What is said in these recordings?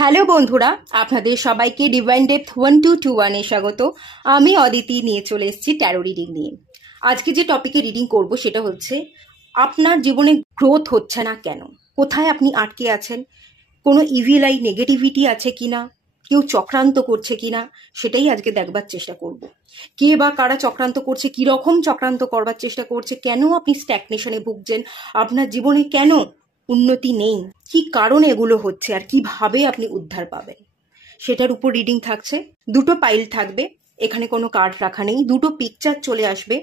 Hello বন্ধুরা, আপনাদের সবাইকে ডিভাইন ডেপথ 1221 এ স্বাগত। আমি অদিতি নিয়ে চলে এসেছি ট্যারো রিডিং নিয়ে। আজকে যে টপিকে রিডিং করব সেটা হচ্ছে আপনার জীবনে গ্রোথ হচ্ছে না কেন, কোথায় আপনি আটকে আছেন, কোনো ইভিল আই নেগেটিভিটি আছে কিনা, কেউ চক্রান্ত করছে কিনা, সেটাই আজকে দেখবার চেষ্টা করব। কে বা কারা চক্রান্ত করছে, কিরকম চক্রান্ত করবার চেষ্টা করছে, কেন আপনি স্ট্যাগনেশনে ভুগছেন, আপনার জীবনে কেন উন্নতি নেই, কি কারণে এগুলো হচ্ছে, আর কিভাবে আপনি উদ্ধার পাবেন, সেটার উপর রিডিং থাকছে। দুটো পাইল থাকবে, এখানে কোনো কার্ড রাখা নেই, দুটো পিকচার চলে আসবে।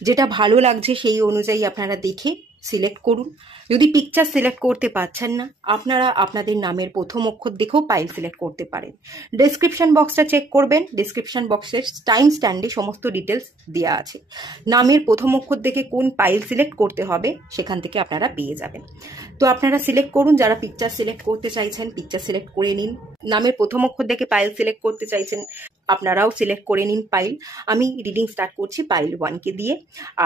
যেটা ভালো লাগছে সেই অনুযায়ী আপনারা দেখে সিলেক্ট করুন। যদি পিকচার সিলেক্ট করতে পারছেন না, আপনারা আপনাদের নামের প্রথম অক্ষর দেখেও পাইল সিলেক্ট করতে পারেন। ডেসক্রিপশন বক্সটা চেক করবেন, ডেসক্রিপশন বক্সের টাইম স্ট্যান্ডে সমস্ত ডিটেলস দেওয়া আছে। নামের প্রথম অক্ষর দেখে কোন পাইল সিলেক্ট করতে হবে সেখান থেকে আপনারা পেয়ে যাবেন। তো আপনারা সিলেক্ট করুন, যারা পিকচার সিলেক্ট করতে চাইছেন পিকচার সিলেক্ট করে নিন। নামের প্রথম অক্ষর দেখে পাইল সিলেক্ট করতে চাইছেন আপনারাও সিলেক্ট করে নিন পাইল। আমি রিডিং স্টার্ট করছি পাইল 1কে দিয়ে।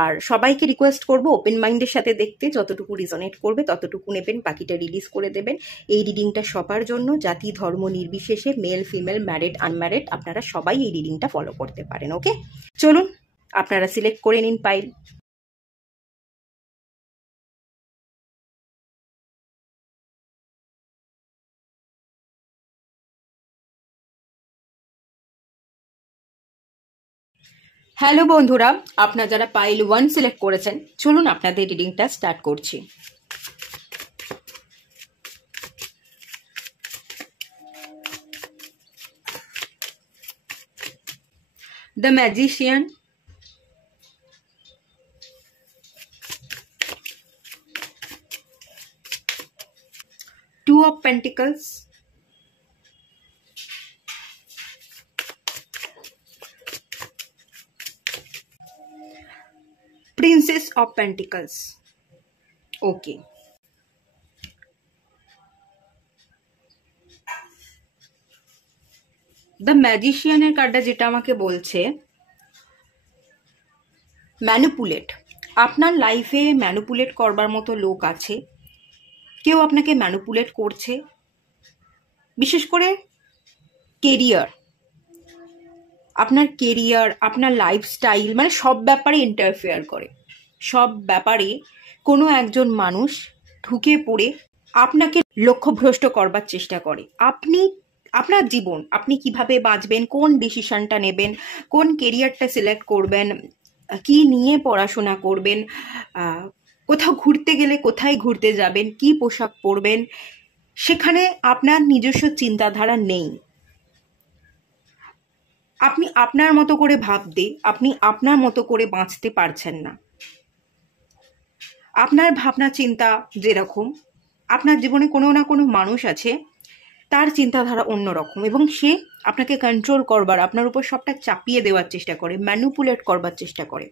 আর সবাইকে রিকোয়েস্ট করব ওপেন মাইন্ডের সাথে দেখতে, যতটুকু রিজনেট করবে ততটুকু নেবেন, বাকিটা রিলিজ করে দেবেন। এই রিডিংটা সবার জন্য, জাতি ধর্ম নির্বিশেষে, মেল ফিমেল, ম্যারিড আনম্যারিড, আপনারা সবাই এই রিডিংটা ফলো করতে পারেন। ওকে, চলুন আপনারা সিলেক্ট করে নিন পাইল। হ্যালো বন্ধুরা, আপনারা যারা পাইল 1 সিলেক্ট করেছেন, চলুন আপনাদের রিডিংটা স্টার্ট করছি। The magician, two of pentacles, princess of pentacles. Okay, the ম্যাজিশিয়ানের কার্ডটা যেটা আমাকে বলছে, ম্যানিপুলেট। আপনার লাইফে ম্যানিপুলেট করবার মতো লোক আছে, কেউ আপনাকে ম্যানিপুলেট করছে, বিশেষ করে কেরিয়ার, আপনার কেরিয়ার, আপনার লাইফস্টাইল, মানে সব ব্যাপারে ইন্টারফেয়ার করে। সব ব্যাপারে কোনো একজন মানুষ ঢুকে পড়ে আপনাকে লক্ষ্যভ্রষ্ট করবার চেষ্টা করে। আপনার জীবন, আপনি কিভাবে বাঁচবেন, কোন ডিসিশনটা নেবেন, কোন কেরিয়ারটা সিলেক্ট করবেন, কি নিয়ে পড়াশোনা করবেন, কোথাও ঘুরতে গেলে কোথায় ঘুরতে যাবেন, কি পোশাক পরবেন, সেখানে আপনার নিজস্ব চিন্তাধারা নেই। আপনি আপনার মতো করে ভাবতে, আপনি আপনার মতো করে বাঁচতে পারছেন না। আপনার ভাবনা চিন্তা যেরকম, আপনার জীবনে কোনো না কোনো মানুষ আছে, তার চিন্তাধারা অন্যরকম, এবং সে আপনাকে কন্ট্রোল করবার, আপনার উপর সবটা চাপিয়ে দেওয়ার চেষ্টা করে, ম্যানিপুলেট করবার চেষ্টা করে,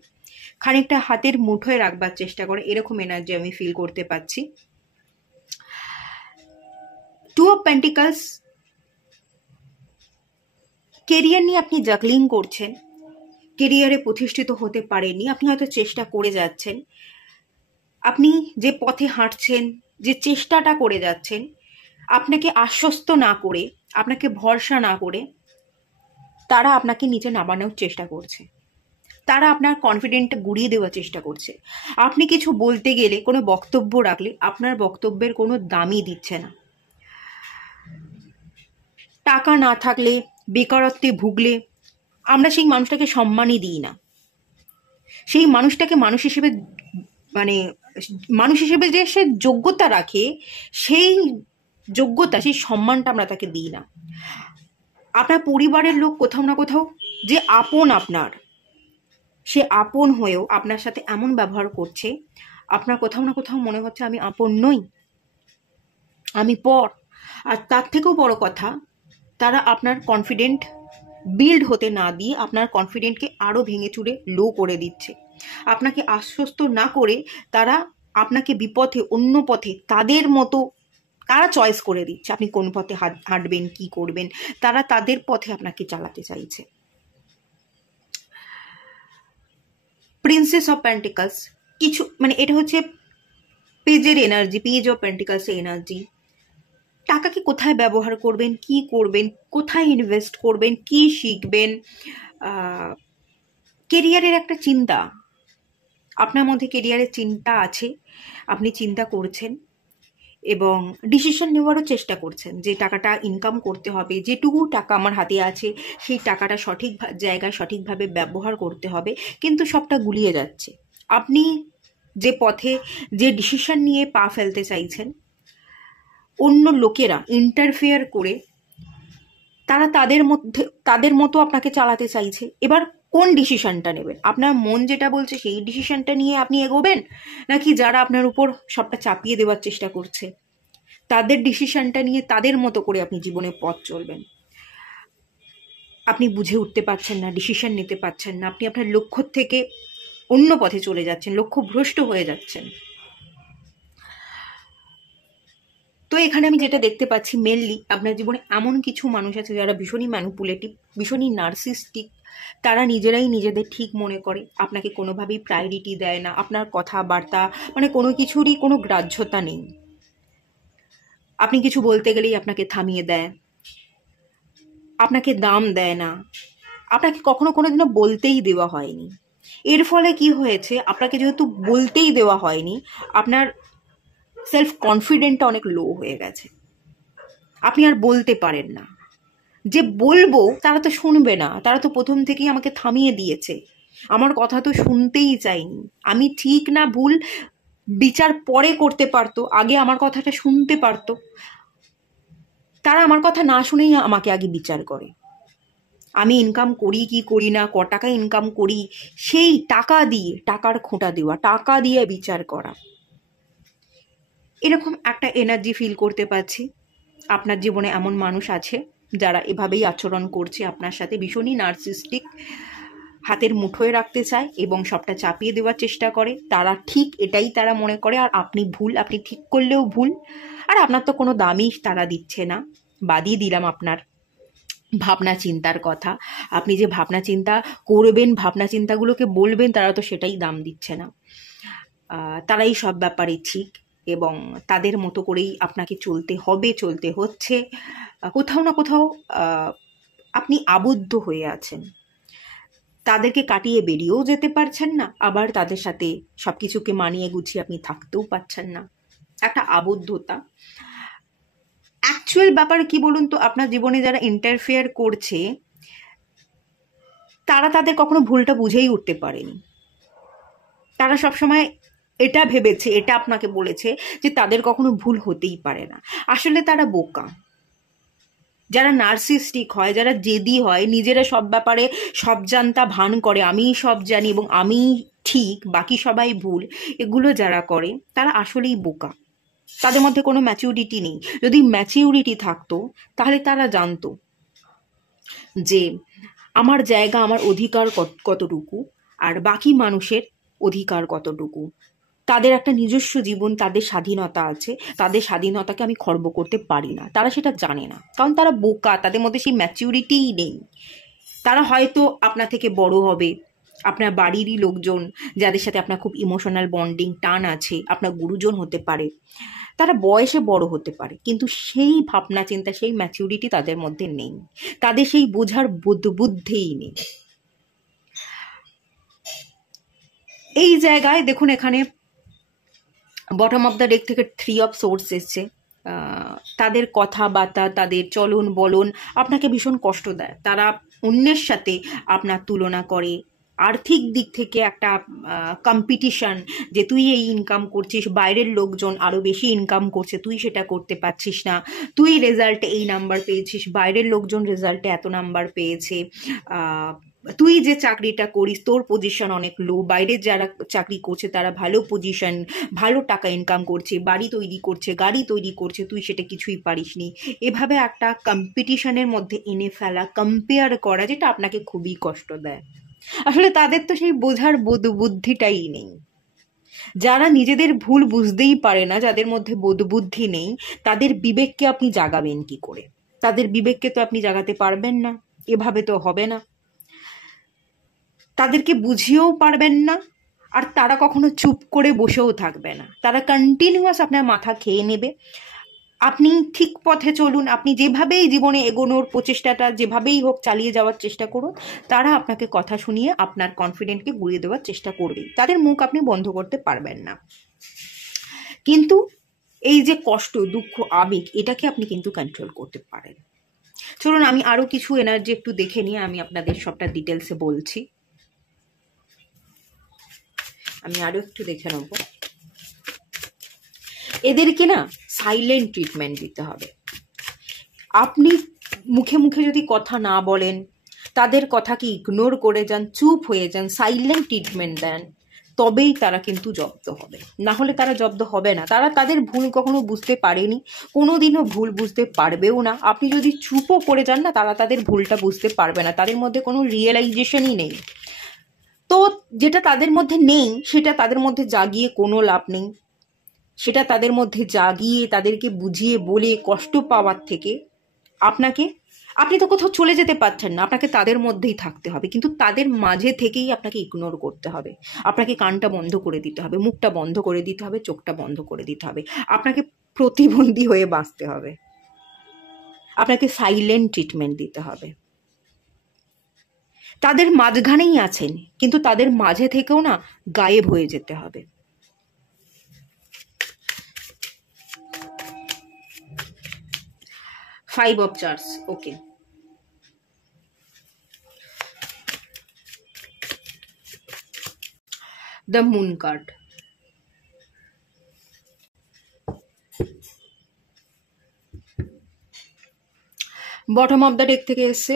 খানিকটা হাতের মুঠোয় রাখবার চেষ্টা করে। এরকম এনার্জি আমি ফিল করতে পাচ্ছি। টু অফ পেন্টিকলস, কেরিয়ার নিয়ে আপনি জাগলিং করছেন, কেরিয়ারে প্রতিষ্ঠিত হতে পারেননি, আপনি হয়তো চেষ্টা করে যাচ্ছেন। আপনি যে পথে হাঁটছেন, যে চেষ্টাটা করে যাচ্ছেন, আপনাকে আশ্বস্ত না করে, আপনাকে ভরসা না করে, তারা আপনাকে নিচে নামানোর চেষ্টা করছে, তারা আপনার কনফিডেন্ট গুড়িয়ে দেওয়ার চেষ্টা করছে। আপনি কিছু বলতে গেলে, কোনো বক্তব্য রাখলে, আপনার বক্তব্যের কোনো দামই দিচ্ছে না। টাকা না থাকলে, বেকারত্বে ভুগলে আমরা সেই মানুষটাকে সম্মানই দিই না। সেই মানুষটাকে মানুষ হিসেবে, মানে মানুষ হিসেবে যে সে যোগ্যতা রাখে, সেই যোগ্যতা, সেই সম্মানটা আমরা তাকে দিই না। আপনার পরিবারের লোক কোথাও না কোথাও যে আপন আপনার, সে আপন হয়েও আপনার সাথে এমন ব্যবহার করছে, আপনার কোথাও না কোথাও মনে হচ্ছে আমি আপন নই, আমি পর। আর তার থেকেও বড় কথা, তারা আপনার কনফিডেন্ট বিল্ড হতে না দিয়ে আপনার কনফিডেন্টকে আরও ভেঙে চুরে লো করে দিচ্ছে। আপনাকে আশ্বস্ত না করে তারা আপনাকে বিপথে, অন্য পথে, তাদের মতো তারা চয়েস করে দিচ্ছে আপনি কোন পথে হাঁটবেন, কি করবেন, তারা তাদের পথে আপনাকে চালাতে চাইছে। প্রিন্সেস অফ পেন্টিকলস, কিছু মানে এটা হচ্ছে পেজের এনার্জি, পেজ অফ পেন্টিকলসের এনার্জি। টাকাকে কোথায় ব্যবহার করবেন, কি করবেন, কোথায় ইনভেস্ট করবেন, কি শিখবেন, কেরিয়ারের একটা চিন্তা, আপনার মধ্যে কেরিয়ারের চিন্তা আছে, আপনি চিন্তা করছেন এবং ডিসিশন নেওয়ারও চেষ্টা করছেন যে টাকাটা ইনকাম করতে হবে, যেটুকু টাকা আমার হাতে আছে সেই টাকাটা সঠিক জায়গায় সঠিকভাবে ব্যবহার করতে হবে, কিন্তু সবটা গুলিয়ে যাচ্ছে। আপনি যে পথে যে ডিসিশন নিয়ে পা ফেলতে চাইছেন, অন্য লোকেরা ইন্টারফেয়ার করে তারা তাদের মতো আপনাকে চালাতে চাইছে। এবার কোন ডিসিশনটা নেবেন? আপনার মন যেটা বলছে সেই ডিসিশনটা নিয়ে আপনি এগোবেন, নাকি যারা আপনার উপর সবটা চাপিয়ে দেওয়ার চেষ্টা করছে তাদের ডিসিশনটা নিয়ে তাদের মতো করে আপনি জীবনে পথ চলবেন? আপনি বুঝে উঠতে পারছেন না, ডিসিশন নিতে পারছেন না, আপনি আপনার লক্ষ্য থেকে অন্য পথে চলে যাচ্ছেন, লক্ষ্য ভ্রষ্ট হয়ে যাচ্ছেন। তো এখানে আমি যেটা দেখতে পাচ্ছি, মেনলি আপনার জীবনে এমন কিছু মানুষ আছে যারা ভীষণই ম্যানিপুলেটিভ, ভীষণই নার্সিস্টিক। তারা নিজেরাই নিজেদের ঠিক মনে করে, আপনাকে কোনোভাবেই প্রায়োরিটি দেয় না, আপনার কথাবার্তা মানে কোনো কিছুরই কোনো গ্রাহ্যতা নেই। আপনি কিছু বলতে গেলেই আপনাকে থামিয়ে দেয়, আপনাকে দাম দেয় না, আপনাকে কখনো কোনোদিনও বলতেই দেওয়া হয়নি। এর ফলে কি হয়েছে, আপনাকে যেহেতু বলতেই দেওয়া হয়নি, আপনার সেলফ কনফিডেন্টটা অনেক লো হয়ে গেছে, আপনি আর বলতে পারেন না। যে বলবো তারা তো শুনবে না, তারা তো প্রথম থেকেই আমাকে থামিয়ে দিয়েছে, আমার কথা তো শুনতেই চাইনি। আমি ঠিক না ভুল বিচার পরে করতে পারতো, আগে আমার কথাটা শুনতে পারতো। তারা আমার কথা না শুনেই আমাকে আগে বিচার করে। আমি ইনকাম করি কি করি না, ক টাকা ইনকাম করি, সেই টাকা দিয়ে টাকার খোঁটা দেওয়া, টাকা দিয়ে বিচার করা। এরকম একটা এনার্জি ফিল করতে পারছি। আপনার জীবনে এমন মানুষ আছে যারা এভাবেই আচরণ করছে আপনার সাথে, ভীষণই নার্সিস্টিক, হাতের মুঠোয় রাখতে চায় এবং সবটা চাপিয়ে দেওয়ার চেষ্টা করে। তারা ঠিক এটাই তারা মনে করে, আর আপনি ভুল, আপনি ঠিক করলেও ভুল, আর আপনার তো কোনো দামই তারা দিচ্ছে না। বাদই দিলাম আপনার ভাবনা চিন্তার কথা, আপনি যে ভাবনা চিন্তা করবেন, ভাবনা চিন্তাগুলোকে বলবেন, তারা তো সেটাই দাম দিচ্ছে না। তারাই সব ব্যাপারে ঠিক এবং তাদের মতো করেই আপনাকে চলতে হবে, চলতে হচ্ছে। কোথাও না কোথাও আপনি আবদ্ধ হয়ে আছেন, তাদেরকে কাটিয়ে বেরিয়েও যেতে পারছেন না, আবার তাদের সাথে সব কিছুকে মানিয়ে গুছিয়ে আপনি থাকতেও পারছেন না। একটা আবদ্ধতা। অ্যাকচুয়াল ব্যাপার কি বলুন তো, আপনার জীবনে যারা ইন্টারফেয়ার করছে তারা তাদের কখনো ভুলটা বুঝেই উঠতে পারেনি। তারা সবসময় এটা ভেবেছে, এটা আপনাকে বলেছে যে তাদের কখনো ভুল হতেই পারে না। আসলে তারা বোকা। যারা নার্সিস্টিক হয়, যারা জেদি হয়, নিজেরা সব ব্যাপারে সব জানতা ভান করে, আমিই সব জানি এবং আমি ঠিক, বাকি সবাই ভুল, এগুলো যারা করে তারা আসলেই বোকা। তাদের মধ্যে কোনো ম্যাচিউরিটি নেই। যদি ম্যাচিউরিটি থাকতো তাহলে তারা জানতো যে আমার জায়গা, আমার অধিকার কতটুকু, আর বাকি মানুষের অধিকার কতটুকু। তাদের একটা নিজস্ব জীবন, তাদের স্বাধীনতা আছে, তাদের স্বাধীনতাকে আমি খর্ব করতে পারি না। তারা সেটা জানে না, কারণ তারা বোকা, তাদের মধ্যে সেই ম্যাচিউরিটিই নেই। তারা হয়তো আপনার থেকে বড় হবে, আপনার বাড়িরই লোকজন যাদের সাথে আপনার খুব ইমোশনাল বন্ডিং, টান আছে, আপনার গুরুজন হতে পারে, তারা বয়সে বড় হতে পারে, কিন্তু সেই ভাবনা চিন্তা, সেই ম্যাচিউরিটি তাদের মধ্যে নেই, তাদের সেই বোঝার বুদ্ধিই নেই। এই জায়গায় দেখুন, এখানে বটম অফ দ্য ডেক থেকে 3 অফ সোর্স এসছে। তাদের কথাবার্তা, তাদের চলন বলন আপনাকে ভীষণ কষ্ট দেয়। তারা অন্যের সাথে আপনার তুলনা করে, আর্থিক দিক থেকে একটা কম্পিটিশন, যে তুই এই ইনকাম করছিস, বাইরের লোকজন আরও বেশি ইনকাম করছে, তুই সেটা করতে পারছিস না, তুই রেজাল্টে এই নাম্বার পেয়েছিস, বাইরের লোকজন রেজাল্টে এত নাম্বার পেয়েছে, তুই যে চাকরিটা করিস তোর পজিশন অনেক লো, বাইরের যারা চাকরি করছে তারা ভালো পজিশন, ভালো টাকা ইনকাম করছে, বাড়ি তৈরি করছে, গাড়ি তৈরি করছে, তুই সেটা কিছুই পারিসনি। এভাবে একটা কম্পিটিশনের মধ্যে এনে ফেলা, কম্পেয়ার করা, যেটা আপনাকে খুবই কষ্ট দেয়। আসলে তাদের তো সেই বোঝার বুদ্ধিটাই নেই। যারা নিজেদের ভুল বুঝতেই পারে না, যাদের মধ্যে বুদ্ধি নেই, তাদের বিবেককে আপনি জাগাবেন কি করে? তাদের বিবেককে তো আপনি জাগাতে পারবেন না, এভাবে তো হবে না। তাদেরকে বুঝিয়েও পারবেন না, আর তারা কখনো চুপ করে বসেও থাকবে না। তারা কন্টিনিউয়াস আপনার মাথা খেয়ে নেবে, আপনি ঠিক পথে চলুন, আপনি যেভাবেই জীবনে এগোনোর প্রচেষ্টাটা যেভাবেই হোক চালিয়ে যাওয়ার চেষ্টা করুন, তারা আপনাকে কথা শুনিয়ে আপনার কনফিডেন্টকে গুঁড়িয়ে দেওয়ার চেষ্টা করবেই। তাদের মুখ আপনি বন্ধ করতে পারবেন না। কিন্তু এই যে কষ্ট, দুঃখ, আবেগ, এটাকে আপনি কিন্তু কন্ট্রোল করতে পারেন। চলুন আমি আরও কিছু এনার্জি একটু দেখে নিয়ে আমি আপনাদের সবটা ডিটেলসে বলছি। আমি আরও একটু দেখে নেব। এদেরকে না সাইলেন্ট ট্রিটমেন্ট দিতে হবে। আপনি মুখে মুখে যদি কথা না বলেন, তাদের কথাকে ইগনোর করে যান, চুপ হয়ে যান, সাইলেন্ট ট্রিটমেন্ট দেন, তবেই তারা কিন্তু জব্দ হবে। না হলে তারা জব্দ হবে না। তারা তাদের ভুল কখনো বুঝতে পারেনি, কোনোদিনও ভুল বুঝতে পারবেও না। আপনি যদি চুপও করে যান না, তারা তাদের ভুলটা বুঝতে পারবে না। তাদের মধ্যে কোনো রিয়েলাইজেশনই নেই। তো যেটা তাদের মধ্যে নেই সেটা তাদের মধ্যে জাগিয়ে কোনো লাভ নেই। সেটা তাদের মধ্যে জাগিয়ে তাদেরকে বুঝিয়ে বলে কষ্ট পাওয়ার থেকে আপনি তো কোথাও চলে যেতে পারছেন না, আপনাকে তাদের মধ্যেই থাকতে হবে। কিন্তু তাদের মাঝে থেকেই আপনাকে ইগনোর করতে হবে। আপনাকে কানটা বন্ধ করে দিতে হবে, মুখটা বন্ধ করে দিতে হবে, চোখটা বন্ধ করে দিতে হবে। আপনাকে প্রতিবন্ধী হয়ে বাঁচতে হবে। আপনাকে সাইলেন্ট ট্রিটমেন্ট দিতে হবে। তাদের মাঝখানেই আছেন, কিন্তু তাদের মাঝে থেকেও না গায়েব হয়ে যেতে হবে। Five of chars, okay. The moon card, bottom of the deck থেকে এসছে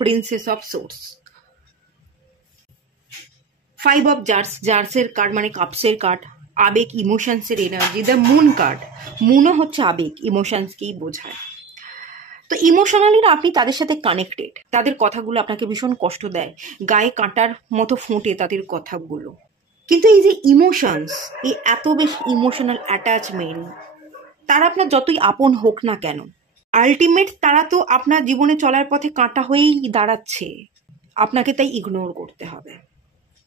princess of swords. Five of jars, জার্সের কার্ড মানে কাপসের কার্ড, আবেগ, ইমোশনসের এনার্জি। দ্য মুন কার্ড, মুনও হচ্ছে আবেগ, ইমোশনসকেই বোঝায়। তো ইমোশনালি না আপনি তাদের সাথে কানেক্টেড। তাদের কথাগুলো আপনাকে ভীষণ কষ্ট দেয়, গায়ে কাঁটার মতো ফোঁটে তাদের কথাগুলো। কিন্তু এই যে ইমোশনস, এই এত বেশি ইমোশনাল অ্যাটাচমেন্ট, তারা আপনার যতই আপন হোক না কেন, আলটিমেট তারা তো আপনার জীবনে চলার পথে কাঁটা হয়েই দাঁড়াচ্ছে। আপনাকে তাই ইগনোর করতে হবে।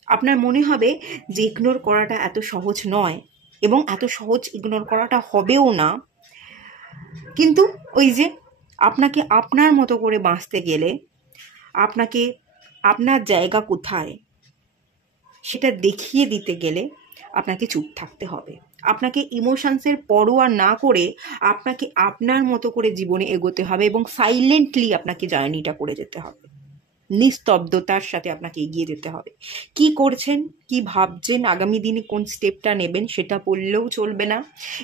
আপনার মনে হবে যে ইগনোর করাটা এত সহজ নয়, এবং এত সহজ ইগনোর করাটা হবেও না। কিন্তু ওই যে আপনাকে আপনার মতো করে বাঁচতে গেলে আপনাকে আপনার জায়গা কোথায় সেটা দেখিয়ে দিতে গেলে আপনাকে চুপ থাকতে হবে। আপনাকে ইমোশনসের পরোয়া না করে আপনাকে আপনার মতো করে জীবনে এগোতে হবে, এবং সাইলেন্টলি আপনাকে জার্নিটা করে যেতে হবে। নিস্তব্ধতার সাথে আপনাকে এগিয়ে যেতে হবে। কি করছেন, কি ভাবছেন, আগামী দিনে কোন স্টেপটা নেবেন সেটা বললেও চলবে না।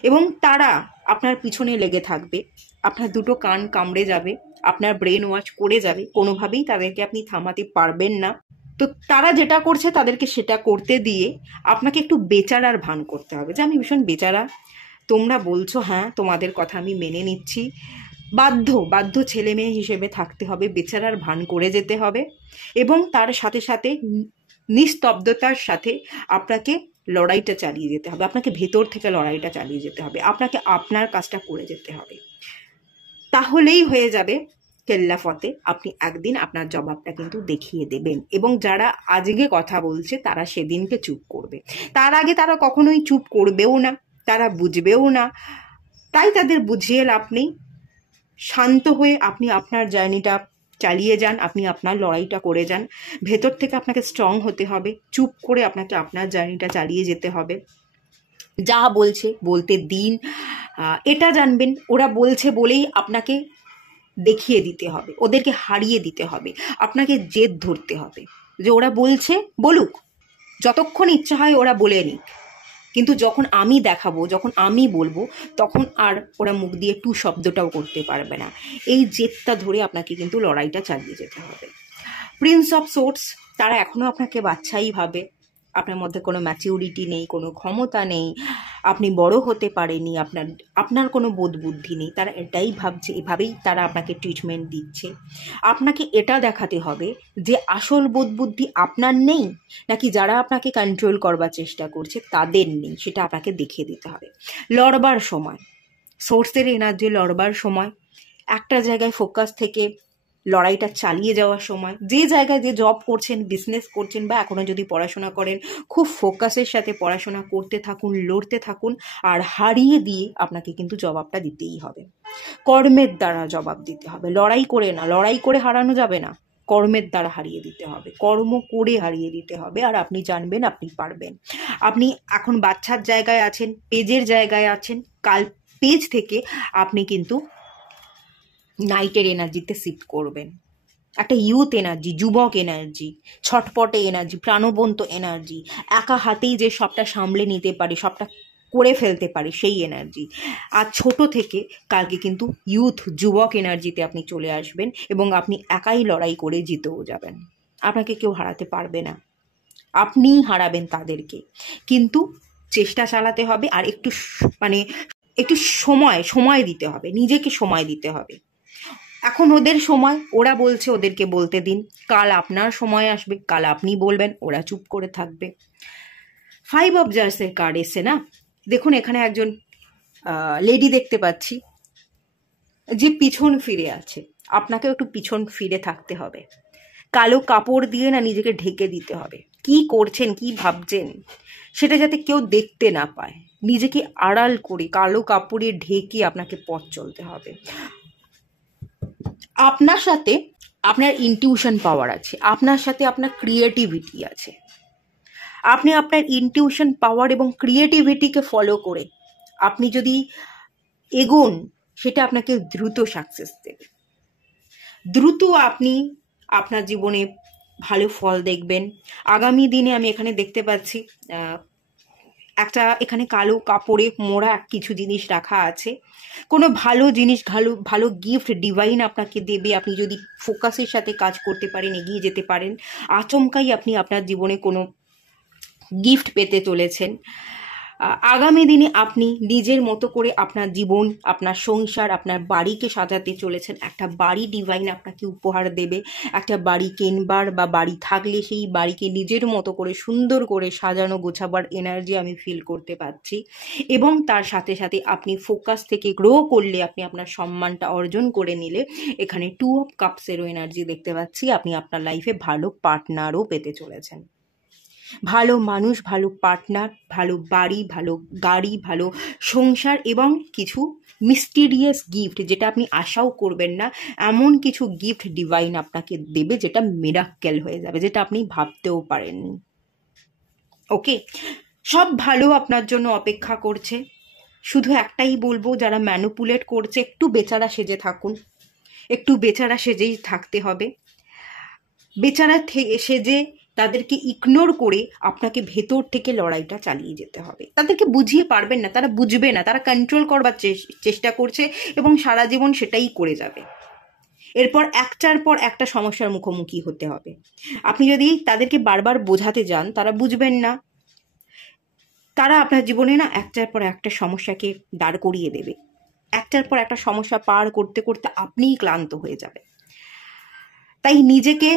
এবং তারা আপনার পিছনে লেগে থাকবে, আপনার দুটো কান কামড়ে যাবে, আপনার ব্রেন ওয়াশ করে যাবে, কোনোভাবেই তাদেরকে আপনি থামাতে পারবেন না। তো তারা যেটা করছে তাদেরকে সেটা করতে দিয়ে আপনাকে একটু বেচারার ভান করতে হবে, যে আমি ভীষণ বেচারা, তোমরা বলছো হ্যাঁ তোমাদের কথা আমি মেনে নিচ্ছি। বাধ্য ছেলে মেয়ে হিসেবে থাকতে হবে, বেচারার ভান করে যেতে হবে। এবং তার সাথে সাথে নিস্তব্ধতার সাথে আপনাকে লড়াইটা চালিয়ে যেতে হবে। আপনাকে ভেতর থেকে লড়াইটা চালিয়ে যেতে হবে। আপনাকে আপনার কাজটা করে যেতে হবে। তাহলেই হয়ে যাবে কেল্লা ফতে। আপনি একদিন আপনার জবাবটা কিন্তু দেখিয়ে দেবেন, এবং যারা আজকে কথা বলছে তারা সেদিনকে চুপ করবে। তার আগে তারা কখনোই চুপ করবেও না, তারা বুঝবেও না। তাই তাদের বুঝিয়ে লাভ নেই। শান্ত হয়ে আপনি আপনার জার্নিটা চালিয়ে যান, আপনি আপনার লড়াইটা করে যান। ভেতর থেকে আপনাকে স্ট্রং হতে হবে, চুপ করে আপনাকে আপনার জার্নিটা চালিয়ে যেতে হবে। যা বলছে বলতে দিন। এটা জানবেন ওরা বলছে বলেই আপনাকে দেখিয়ে দিতে হবে, ওদেরকে হারিয়ে দিতে হবে। আপনাকে জেদ ধরতে হবে যে ওরা বলছে বলুক, যতক্ষণ ইচ্ছা হয় ওরা বলে নিক, কিন্তু যখন আমি দেখাবো, যখন আমি বলবো, তখন আর ওরা মুখ দিয়ে টু শব্দটাও করতে পারবে না। এই জেদটা ধরে আপনাকে কিন্তু লড়াইটা চালিয়ে যেতে হবে। প্রিন্স অফ সোর্স, তারা এখনও আপনাকে বাচ্চাই ভাবে। আপনার মধ্যে কোনো ম্যাচিউরিটি নেই, কোনো ক্ষমতা নেই, আপনি বড় হতে পারেনি, আপনার কোনো বোধ বুদ্ধি নেই। তারা এটাই ভাবছে, এভাবেই তারা আপনাকে ট্রিটমেন্ট দিচ্ছে। আপনাকে এটা দেখাতে হবে যে আসল বোধ বুদ্ধি আপনার নেই, নাকি যারা আপনাকে কন্ট্রোল করবার চেষ্টা করছে তাদের নেই, সেটা আপনাকে দেখিয়ে দিতে হবে। লড়বার সময়, সোর্সের এনার্জি লড়বার সময় একটা জায়গায় ফোকাস থেকে লড়াইটা চালিয়ে যাওয়ার সময়। যে জায়গায় যে জব করছেন, বিজনেস করছেন, বা এখনও যদি পড়াশোনা করেন, খুব ফোকাসের সাথে পড়াশোনা করতে থাকুন, লড়তে থাকুন, আর হারিয়ে দিয়ে আপনাকে কিন্তু জবাবটা দিতেই হবে। কর্মের দ্বারা জবাব দিতে হবে, লড়াই করে না। লড়াই করে হারানো যাবে না, কর্মের দ্বারা হারিয়ে দিতে হবে, কর্ম করে হারিয়ে দিতে হবে। আর আপনি জানবেন আপনি পারবেন। আপনি এখন বাচ্চার জায়গায় আছেন, পেজের জায়গায় আছেন, কাল পেজ থেকে আপনি কিন্তু নাইটের এনার্জিতে শিফট করবেন। একটা ইউথ এনার্জি, যুবক এনার্জি, ছটপটে এনার্জি, প্রাণবন্ত এনার্জি, একা হাতেই যে সবটা সামলে নিতে পারে, সবটা করে ফেলতে পারে, সেই এনার্জি। আর ছোট থেকে কালকে কিন্তু ইউথ, যুবক এনার্জিতে আপনি চলে আসবেন এবং আপনি একাই লড়াই করে জিতেও যাবেন। আপনাকে কেউ হারাতে পারবে না, আপনিই হারাবেন তাদেরকে। কিন্তু চেষ্টা চালাতে হবে, আর একটু একটু সময় দিতে হবে, নিজেকে সময় দিতে হবে। এখন ওদের সময়, ওরা বলছে, ওদেরকে বলতে দিন। কাল আপনার সময় আসবে, কাল আপনি বলবেন, ওরা চুপ করে থাকবে। 5 অফ জার্সের কার্ড এসছে না, দেখুন এখানে একজন লেডি দেখতে পাচ্ছি যে পিছন ফিরে আছে। আপনাকেও একটু পিছন ফিরে থাকতে হবে, কালো কাপড় দিয়ে না নিজেকে ঢেকে দিতে হবে। কি করছেন, কি ভাবছেন, সেটা যাতে কেউ দেখতে না পায়, নিজেকে আড়াল করে কালো কাপড়ে ঢেকে আপনাকে পথ চলতে হবে। আপনার সাথে আপনার ইনটিউশন পাওয়ার আছে, আপনার সাথে আপনার ক্রিয়েটিভিটি আছে। আপনি আপনার ইনটিউশন পাওয়ার এবং ক্রিয়েটিভিটিকে ফলো করে আপনি যদি এগোন, সেটা আপনাকে দ্রুত সাকসেস দেবে। দ্রুত আপনি আপনার জীবনে ভালো ফল দেখবেন। আগামী দিনে আমি এখানে দেখতে পাচ্ছি একটা এখানে কালো কাপড়ে মোড়া কিছু জিনিস রাখা আছে। কোনো ভালো জিনিস, ভালো গিফট ডিভাইন আপনাকে দেবে। আপনি যদি ফোকাসের সাথে কাজ করতে পারেন, এগিয়ে যেতে পারেন, আচমকাই আপনি আপনার জীবনে কোনো গিফট পেতে চলেছেন। আগামী দিনে আপনি নিজের মতো করে আপনার জীবন, আপনার সংসার, আপনার বাড়িকে সাজাতে চলেছেন। একটা বাড়ি ডিভাইন আপনাকে উপহার দেবে। একটা বাড়ি কিনবার বা বাড়ি থাকলে সেই বাড়িকে নিজের মতো করে সুন্দর করে সাজানো গোছাবার এনার্জি আমি ফিল করতে পারছি। এবং তার সাথে সাথে আপনি ফোকাস থেকে গ্রো করলে, আপনি আপনার সম্মানটা অর্জন করে নিলে, এখানে 2 অফ কাপসেরও এনার্জি দেখতে পাচ্ছি। আপনি আপনার লাইফে ভালো পার্টনারও পেতে চলেছেন। ভালো মানুষ, ভালো পার্টনার, ভালো বাড়ি, ভালো গাড়ি, ভালো সংসার এবং কিছু মিস্টিরিয়াস গিফট, যেটা আপনি আশাও করবেন না, এমন কিছু গিফট ডিভাইন আপনাকে দেবে যেটা মিরাক্কেল হয়ে যাবে, যেটা আপনি ভাবতেও পারেননি। ওকে, সব ভালো আপনার জন্য অপেক্ষা করছে। শুধু একটাই বলবো, যারা ম্যানুপুলেট করছে, একটু বেচারা সেজে থাকুন, একটু বেচারা সেজেই থাকতে হবে। বেচারা সেজে তাদেরকে ইগনোর করে আপনাকে ভেতর থেকে লড়াইটা চালিয়ে যেতে হবে। তাদেরকে বুঝিয়ে পারবেন না, তারা বুঝবে না, তারা কন্ট্রোল করবার চেষ্টা করছে এবং সারা জীবন সেটাই করে যাবে। এরপর একটার পর একটা সমস্যার মুখোমুখি হতে হবে। আপনি যদি তাদেরকে বারবার বোঝাতে যান, তারা বুঝবেন না। তারা আপনার জীবনে না একটার পর একটা সমস্যাকে দাঁড় করিয়ে দেবে। একটার পর একটা সমস্যা পার করতে করতে আপনিই ক্লান্ত হয়ে যাবে। তাই নিজেকে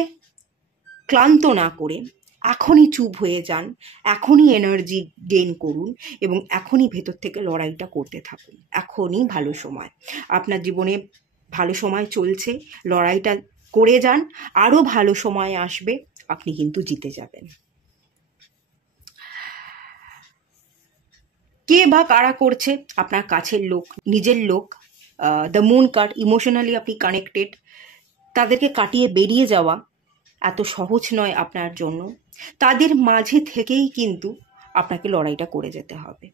ক্লান্ত না করে এখনই চুপ হয়ে যান, এখনই এনার্জি গেইন করুন এবং এখনই ভেতর থেকে লড়াইটা করতে থাকুন। এখনই ভালো সময়, আপনার জীবনে ভালো সময় চলছে, লড়াইটা করে যান, আরও ভালো সময় আসবে, আপনি কিন্তু জিতে যাবেন। কে বা কারা করছে? আপনার কাছের লোক, নিজের লোক। দ্য মুন কার্ড, ইমোশনালি আপনি কানেক্টেড। তাদেরকে কাটিয়ে বেরিয়ে যাওয়া এত সহজ নয় আপনার জন্য। তাদের মাঝে থেকেই কিন্তু আপনাকে লড়াইটা করে যেতে হবে।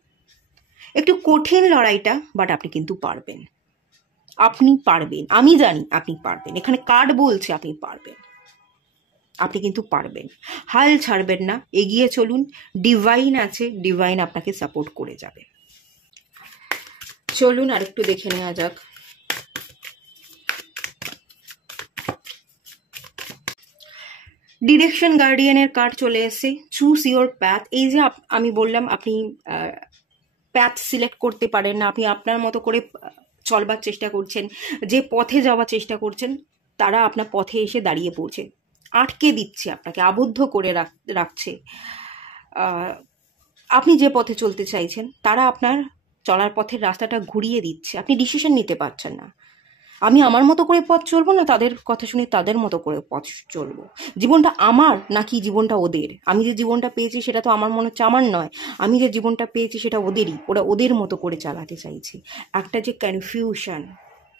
একটু কঠিন লড়াইটা, বাট আপনি কিন্তু পারবেন। আপনি পারবেন, আমি জানি আপনি পারবেন। এখানে কার্ড বলছে আপনি পারবেন, আপনি কিন্তু পারবেন। হাল ছাড়বেন না, এগিয়ে চলুন। ডিভাইন আছে, ডিভাইন আপনাকে সাপোর্ট করে যাবে। চলুন আরেকটু দেখে নেওয়া যাক। ডিরেকশন গার্ডিয়ানের কার্ড চলে এসেছে। Choose your path. এই যে আমি বললাম আপনি প্যাথ সিলেক্ট করতে পারেন না, আপনি আপনার মতো করে চলবার চেষ্টা করছেন, যে পথে যাওয়ার চেষ্টা করছেন তারা আপনার পথে এসে দাঁড়িয়ে পড়ছে, আটকে দিচ্ছে, আপনাকে আবদ্ধ করে রাখছে। আপনি যে পথে চলতে চাইছেন তারা আপনার চলার পথের রাস্তাটা ঘুরিয়ে দিচ্ছে, আপনি ডিসিশন নিতে পারছেন না। আমি আমার মতো করে পথ চলবো, না তাদের কথা শুনে তাদের মতো করে পথ চলবো? জীবনটা আমার নাকি জীবনটা ওদের? আমি যে জীবনটা পেয়েছি সেটা তো আমার মনে হচ্ছে আমার নয়, আমি যে জীবনটা পেয়েছি সেটা ওদেরই, ওরা ওদের মতো করে চালাতে চাইছে। একটা যে কনফিউশন,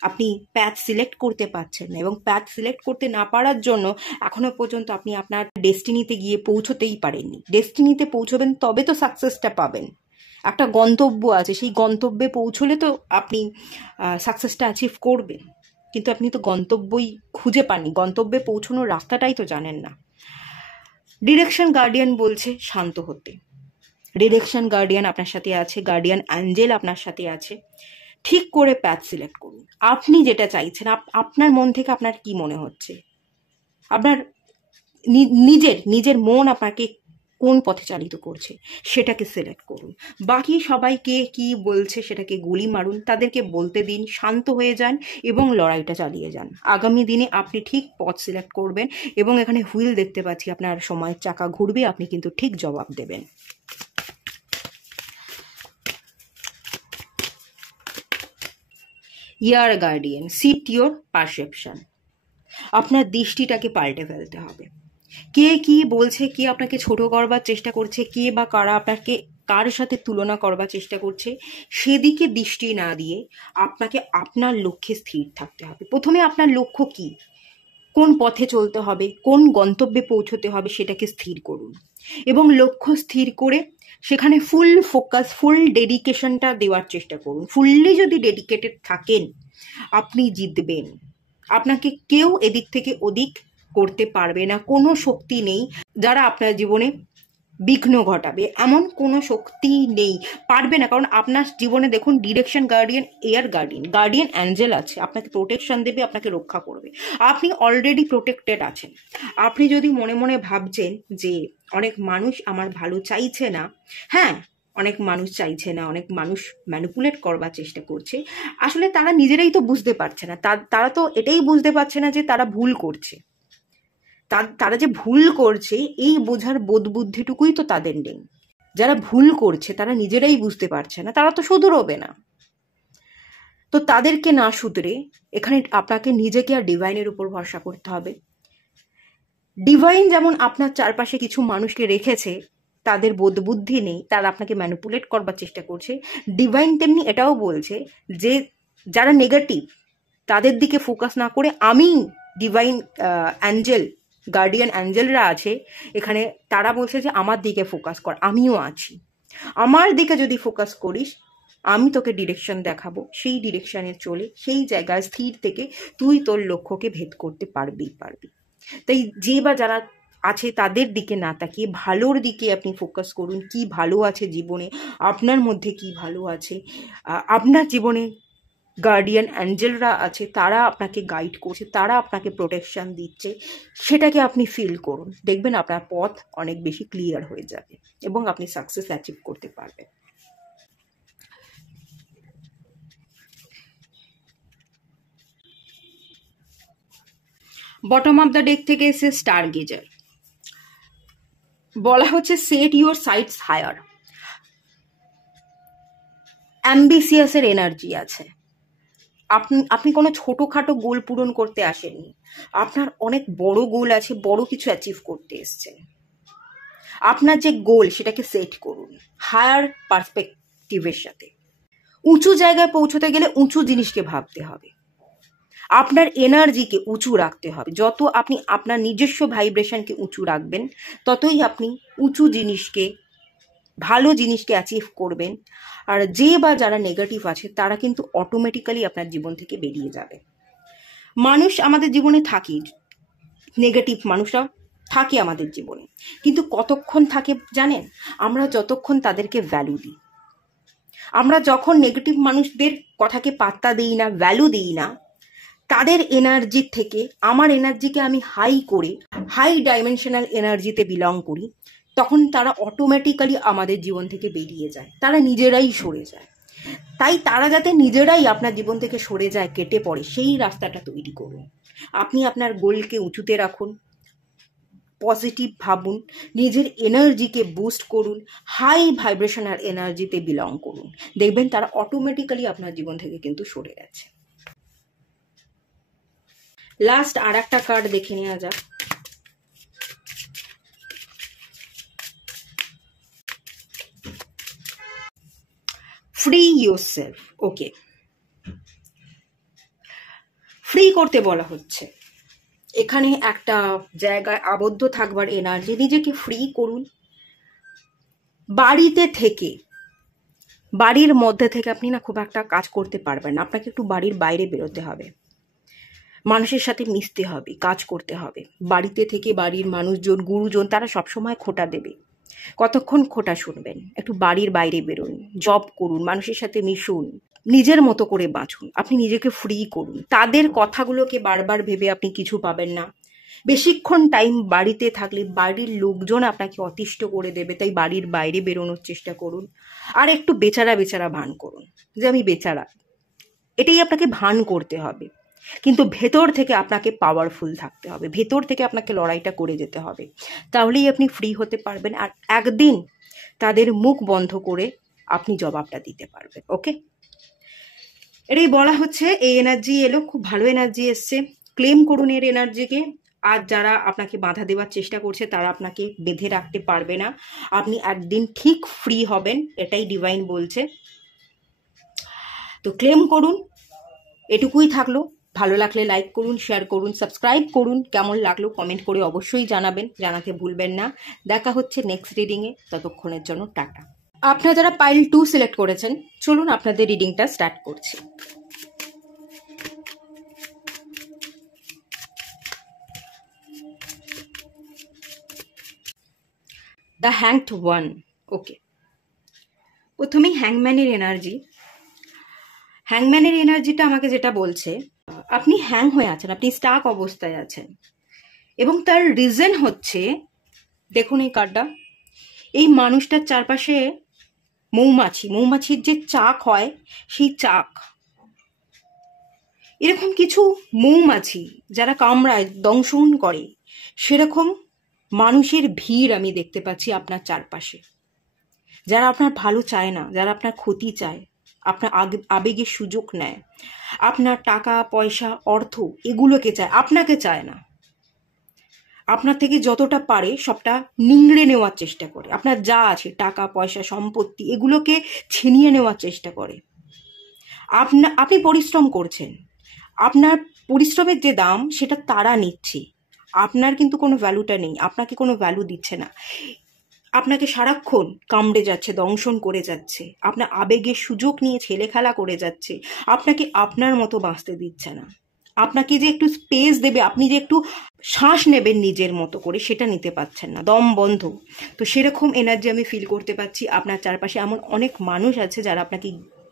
আপনি প্যাথ সিলেক্ট করতে পারছেন না, এবং প্যাথ সিলেক্ট করতে না পারার জন্য এখনো পর্যন্ত আপনি আপনার ডেস্টিনিতে গিয়ে পৌঁছতেই পারেননি। ডেস্টিনিতে পৌঁছবেন তবে তো সাকসেসটা পাবেন। একটা গন্তব্য আছে, সেই গন্তব্যে পৌঁছলে তো আপনি সাকসেসটা অ্যাচিভ করবেন, কিন্তু আপনি তো গন্তব্যই খুঁজে পাননি, গন্তব্যে পৌঁছানোর রাস্তাটাই তো জানেন না। ডিরেকশন গার্ডিয়ান বলছে শান্ত হতে। ডিরেকশন গার্ডিয়ান আপনার সাথে আছে, গার্ডিয়ান অ্যাঞ্জেল আপনার সাথে আছে। ঠিক করে প্যাথ সিলেক্ট করুন। আপনি যেটা চাইছেন, আপনার মন থেকে আপনার কি মনে হচ্ছে, আপনার নিজের মন আপনাকে কোন পথে চালিত করছে সেটাকে সিলেক্ট করুন। বাকি সবাইকে কি বলছে সেটাকে গুলি মারুন, তাদেরকে বলতে দিন, শান্ত হয়ে যান এবং লড়াইটা চালিয়ে যান। আগামী দিনে আপনি ঠিক পথ সিলেক্ট করবেন, এবং এখানে হুইল দেখতে পাচ্ছি, আপনার সময়ের চাকা ঘুরবে, আপনি কিন্তু ঠিক জবাব দেবেন। ইয়ার গার্ডিয়ান, সিট ইয়োর পারসেপশন। আপনার দৃষ্টিটাকে পাল্টে ফেলতে হবে। কে কি বলছে, কে আপনাকে ছোট করবার চেষ্টা করছে, কে বা কারা আপনাকে কার সাথে তুলনা করবার চেষ্টা করছে, সেদিকে দৃষ্টি না দিয়ে আপনাকে আপনার লক্ষ্যে স্থির থাকতে হবে। প্রথমে আপনার লক্ষ্য কি, কোন পথে চলতে হবে, কোন গন্তব্যে পৌঁছতে হবে সেটাকে স্থির করুন, এবং লক্ষ্য স্থির করে সেখানে ফুল ফোকাস, ফুল ডেডিকেশনটা দেওয়ার চেষ্টা করুন। ফুললি যদি ডেডিকেটেড থাকেন আপনি জিতবেন। আপনাকে কেউ এদিক থেকে ওদিক করতে পারবে না, কোনো শক্তি নেই যারা আপনার জীবনে বিঘ্ন ঘটাবে, এমন কোনো শক্তি নেই, পারবে না। কারণ আপনার জীবনে দেখুন, direction guardian, air guardian, guardian Angel আছে, আপনাকে প্রোটেকশন দেবে, আপনাকে রক্ষা করবে। আপনি অলরেডি প্রোটেক্টেড আছেন। আপনি যদি মনে মনে ভাবছেন যে অনেক মানুষ আমার ভালো চাইছে না, হ্যাঁ, অনেক মানুষ চাইছে না, অনেক মানুষ ম্যানিপুলেট করবার চেষ্টা করছে, আসলে তারা নিজেরাই তো বুঝতে পারছে না, তারা তো এটাই বুঝতে পারছে না যে তারা ভুল করছে। তারা যে ভুল করছে এই বোঝার বোধ বুদ্ধিটুকুই তো তাদের নেই। যারা ভুল করছে তারা নিজেরাই বুঝতে পারছে না, তারা তো শুধরোবে না। তো তাদেরকে না শুধরে এখানে আপনাকে নিজেকে আর ডিভাইনের উপর ভরসা করতে হবে। ডিভাইন যেমন আপনার চারপাশে কিছু মানুষকে রেখেছে, তাদের বোধ বুদ্ধি নেই, তারা আপনাকে ম্যানিপুলেট করবার চেষ্টা করছে, ডিভাইন তেমনি এটাও বলছে যে যারা নেগেটিভ তাদের দিকে ফোকাস না করে আমি ডিভাইন অ্যাঞ্জেল, গার্ডিয়ান অ্যাঞ্জেলরা আছে এখানে, তারা বলছে যে আমার দিকে ফোকাস কর, আমিও আছি, আমার দিকে যদি ফোকাস করিস আমি তোকে ডিরেকশন দেখাবো, সেই ডিরেকশনে চলে সেই জায়গায় স্থির থেকে তুই তোর লক্ষ্যকে ভেদ করতে পারবি। তাই যে বা যারা আছে তাদের দিকে না তাকিয়ে ভালোর দিকে আপনি ফোকাস করুন। কি ভালো আছে জীবনে, আপনার মধ্যে কি ভালো আছে, আপনার জীবনে গার্ডিয়ান অ্যাঞ্জেলরা আছে, তারা আপনাকে গাইড করছে, তারা আপনাকে প্রোটেকশন দিচ্ছে, সেটাকে আপনি ফিল করুন। দেখবেন আপনার পথ অনেক বেশি ক্লিয়ার হয়ে যাবে এবং আপনি সাকসেস অ্যাচিভ করতে পারবেন। বটম অফ দ্য ডেক থেকে এসে স্টার গেজার বলা হচ্ছে সেট ইউর সাইটস হায়ার। অ্যাম্বিসিয়াসের এনার্জি আছে। আপনি কোনো ছোটোখাটো গোল পূরণ করতে আসেননি, আপনার অনেক বড় গোল আছে, বড় কিছু অ্যাচিভ করতে এসছেন। আপনার যে গোল সেটাকে সেট করুন হায়ার পার্সপেক্টিভের সাথে। উঁচু জায়গায় পৌঁছতে গেলে উঁচু জিনিসকে ভাবতে হবে, আপনার এনার্জিকে উঁচু রাখতে হবে। যত আপনি আপনার নিজস্ব ভাইব্রেশনকে উঁচু রাখবেন ততই আপনি উঁচু জিনিসকে, ভালো জিনিসকে অ্যাচিভ করবেন। আর যে বা যারা নেগেটিভ আছে তারা কিন্তু অটোমেটিক্যালি আপনার জীবন থেকে বেরিয়ে যাবে। মানুষ আমাদের জীবনে থাকে, নেগেটিভ মানুষরা থাকে আমাদের জীবনে, কিন্তু কতক্ষণ থাকে জানেন? আমরা যতক্ষণ তাদেরকে ভ্যালু দিই। আমরা যখন নেগেটিভ মানুষদের কথাকে পাত্তা দিই না, ভ্যালু দিই না, তাদের এনার্জির থেকে আমার এনার্জিকে আমি হাই করে হাই ডাইমেনশনাল এনার্জিতে বিলং করি, তখন তারা অটোমেটিক্যালি আমাদের জীবন থেকে বেরিয়ে যায়, তারা নিজেরাই সরে যায়। তাই তারা যাতে নিজেরাই আপনার জীবন থেকে সরে যায়, কেটে পড়ে, সেই রাস্তাটা তৈরি করুন। আপনি আপনার গোলকে উঁচুতে রাখুন, পজিটিভ ভাবুন, নিজের এনার্জিকে বুস্ট করুন, হাই ভাইব্রেশনাল এনার্জিতে বিলং করুন, দেখবেন তারা অটোমেটিক্যালি আপনার জীবন থেকে কিন্তু সরে গেছে। লাস্ট আর একটা কার্ড দেখে নেওয়া যাক। Free yourself. ওকে, ফ্রি করতে বলা হচ্ছে। এখানে একটা জায়গায় আবদ্ধ থাকবার এনার্জি, নিজেকে ফ্রি করুন। বাড়িতে থেকে, বাড়ির মধ্যে থেকে আপনি না খুব একটা কাজ করতে পারবেন না, আপনাকে একটু বাড়ির বাইরে বেরোতে হবে, মানুষের সাথে মিশতে হবে, কাজ করতে হবে। বাড়িতে থেকে বাড়ির মানুষজন, গুরুজন, তারা সবসময় খোঁটা দেবে, কতক্ষণ খোঁটা শুনবেন? একটু বাড়ির বাইরে বেরোন, জব করুন, মানুষের সাথে মিশুন, নিজের মতো করে বাঁচুন, আপনি নিজেকে ফ্রি করুন। তাদের কথাগুলোকে বারবার ভেবে আপনি কিছু পাবেন না। বেশিক্ষণ টাইম বাড়িতে থাকলে বাড়ির লোকজন আপনাকে অতিষ্ঠ করে দেবে, তাই বাড়ির বাইরে বেরোনোর চেষ্টা করুন। আর একটু বেচারা বেচারা ভান করুন, যে আমি বেচারা, এটাই আপনাকে ভান করতে হবে। কিন্তু ভেতর থেকে আপনাকে পাওয়ারফুল থাকতে হবে, ভেতর থেকে আপনাকে লড়াইটা করে যেতে হবে, তাহলেই আপনি ফ্রি হতে পারবেন। আর একদিন তাদের মুখ বন্ধ করে আপনি জবাবটা দিতে পারবেন। ওকে, এটাই বলা হচ্ছে। এই এনার্জি এলো, খুব ভালো এনার্জি এসছে, ক্লেম করুন এর এনার্জিকে। আর যারা আপনাকে বাধা দেওয়ার চেষ্টা করছে তারা আপনাকে বেঁধে রাখতে পারবে না, আপনি একদিন ঠিক ফ্রি হবেন, এটাই ডিভাইন বলছে। তো ক্লেম করুন, এটুকুই থাকলো। ভালো লাগলে লাইক করুন, শেয়ার করুন, সাবস্ক্রাইব করুন। কেমন লাগলো কমেন্ট করে অবশ্যই জানাবেন, জানাতে ভুলবেন না। দেখা হচ্ছে নেক্সট রিডিংয়ে, ততক্ষণের জন্য টাটা। আপনারা যারা পাইল 2 সিলেক্ট করেছেন, চলুন আপনাদের রিডিংটা স্টার্ট করছি। The hanged one. ওকে, প্রথমেই হ্যাংম্যানের এনার্জি। হ্যাংম্যানের এনার্জিটা আমাকে যেটা বলছে, আপনি হ্যাং হয়ে আছেন, আপনি স্টাক অবস্থায় আছেন, এবং তার রিজন হচ্ছে, দেখুন এই কার্ডটা, এই মানুষটার চারপাশে মৌমাছি, মৌমাছির যে চাক হয় সেই চাক, এরকম কিছু মৌমাছি যারা কামড়ায়, দংশন করে, সেরকম মানুষের ভিড় আমি দেখতে পাচ্ছি আপনার চারপাশে, যারা আপনার ভালো চায় না, যারা আপনার ক্ষতি চায়, আপনার আবেগের সুযোগ নেয়, আপনার টাকা পয়সা অর্থ এগুলোকে চায়, আপনাকে চায় না। আপনার থেকে যতটা পারে সবটা নিংড়ে নেওয়ার চেষ্টা করে, আপনার যা আছে টাকা পয়সা সম্পত্তি এগুলোকে ছিনিয়ে নেওয়ার চেষ্টা করে। আপনি পরিশ্রম করছেন, আপনার পরিশ্রমের যে দাম সেটা তারা নিচ্ছে, আপনার কিন্তু কোনো ভ্যালুটা নেই, আপনাকে কোনো ভ্যালু দিচ্ছে না, আপনাকে সারাক্ষণ কামড়ে যাচ্ছে, দংশন করে যাচ্ছে, আপনার আবেগের সুযোগ নিয়ে ছেলে খেলা করে যাচ্ছে, আপনাকে আপনার মতো বাঁচতে দিচ্ছে না, আপনাকে যে একটু স্পেস দেবে, আপনি যে একটু শ্বাস নেবেন নিজের মতো করে, সেটা নিতে পারছেন না, দম বন্ধ। তো সেরকম এনার্জি আমি ফিল করতে পারছি। আপনার চারপাশে এমন অনেক মানুষ আছে যারা আপনাকে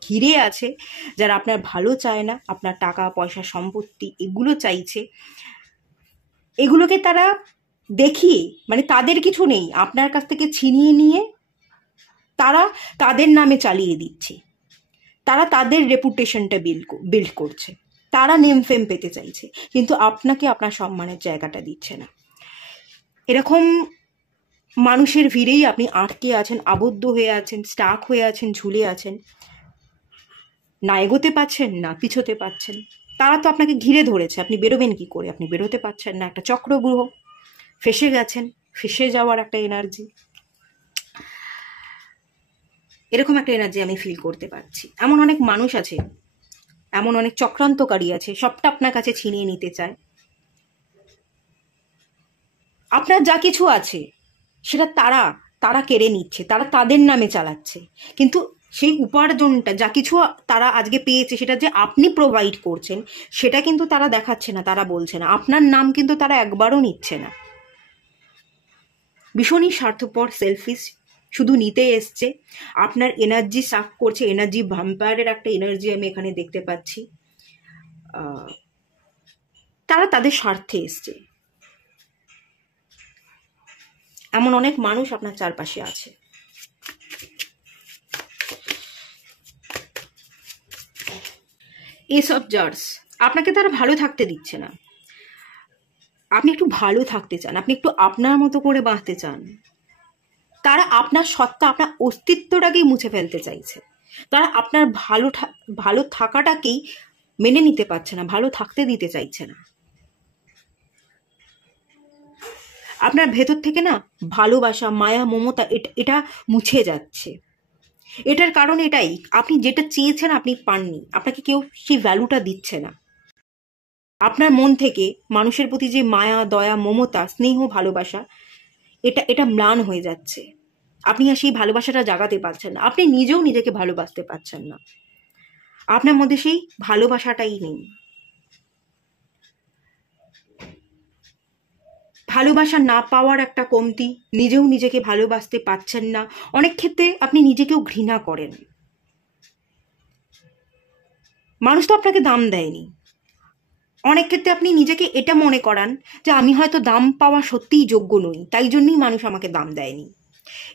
ঘিরে আছে, যারা আপনার ভালো চায় না, আপনার টাকা পয়সা সম্পত্তি এগুলো চাইছে, এগুলোকে তারা দেখিয়ে, মানে তাদের কিছু নেই, আপনার কাছ থেকে ছিনিয়ে নিয়ে তারা তাদের নামে চালিয়ে দিচ্ছে, তারা তাদের রেপুটেশনটা বিল্ড করছে, তারা নেম ফেম পেতে চাইছে, কিন্তু আপনাকে আপনার সম্মানের জায়গাটা দিচ্ছে না। এরকম মানুষের ভিড়েই আপনি আটকে আছেন, আবদ্ধ হয়ে আছেন, স্টাক হয়ে আছেন, ঝুলে আছেন, না এগোতে পাচ্ছেন না পিছোতে পাচ্ছেন। তারা তো আপনাকে ঘিরে ধরেছে, আপনি বেরোবেন কি করে? আপনি বেরোতে পাচ্ছেন না, একটা চক্রগ্রহ, ফেসে গেছেন, ফেসে যাওয়ার একটা এনার্জি, এরকম একটা এনার্জি আমি ফিল করতে পারছি। এমন অনেক মানুষ আছে, এমন অনেক চক্রান্তকারী আছে, সবটা আপনার কাছে ছিনিয়ে নিতে চায়। আপনার যা কিছু আছে সেটা তারা কেড়ে নিচ্ছে, তারা তাদের নামে চালাচ্ছে, কিন্তু সেই উপার্জনটা যা কিছু তারা আজকে পেয়েছে সেটা যে আপনি প্রোভাইড করছেন সেটা কিন্তু তারা দেখাচ্ছে না, তারা বলছে না, আপনার নাম কিন্তু তারা একবারও নিচ্ছে না। ভীষণই স্বার্থপর, সেলফিশ, শুধু নিতে এসছে, আপনার এনার্জি সাক করছে, এনার্জি ভ্যাম্পায়ারের একটা এনার্জি আমি এখানে দেখতে পাচ্ছি। তারা তাদের স্বার্থে এসছে, এমন অনেক মানুষ আপনার চারপাশে আছে। এস অফ জার্স, আপনাকে তারা ভালো থাকতে দিচ্ছে না, আপনি একটু ভালো থাকতে চান, আপনি একটু আপনার মতো করে বাঁচতে চান, তারা আপনার সত্তা, আপনার অস্তিত্বটাকেই মুছে ফেলতে চাইছে, তারা আপনার ভালো থাকাটাকেই মেনে নিতে পারছে না, ভালো থাকতে দিতে চাইছে না। আপনার ভেতর থেকে না ভালোবাসা, মায়া, মমতা এটা মুছে যাচ্ছে। এটার কারণ এটাই, আপনি যেটা চেয়েছেন আপনি পাননি, আপনাকে কেউ সেই ভ্যালুটা দিচ্ছে না। আপনার মন থেকে মানুষের প্রতি যে মায়া, দয়া, মমতা, স্নেহ, ভালোবাসা, এটা ম্লান হয়ে যাচ্ছে। আপনি আর সেই ভালোবাসাটা জাগাতে পারছেন না, আপনি নিজেও নিজেকে ভালোবাসতে পারছেন না, আপনার মধ্যে সেই ভালোবাসাটাই নেই। ভালোবাসা না পাওয়ার একটা কমতি, নিজেও নিজেকে ভালোবাসতে পারছেন না, অনেক ক্ষেত্রে আপনি নিজেকেও ঘৃণা করেন। মানুষ তো আপনাকে দাম দেয়নি, অনেক ক্ষেত্রে আপনি নিজেকে এটা মনে করান যে আমি হয়তো দাম পাওয়া সত্যিই যোগ্য নই, তাই জন্যই মানুষ আমাকে দাম দেয়নি।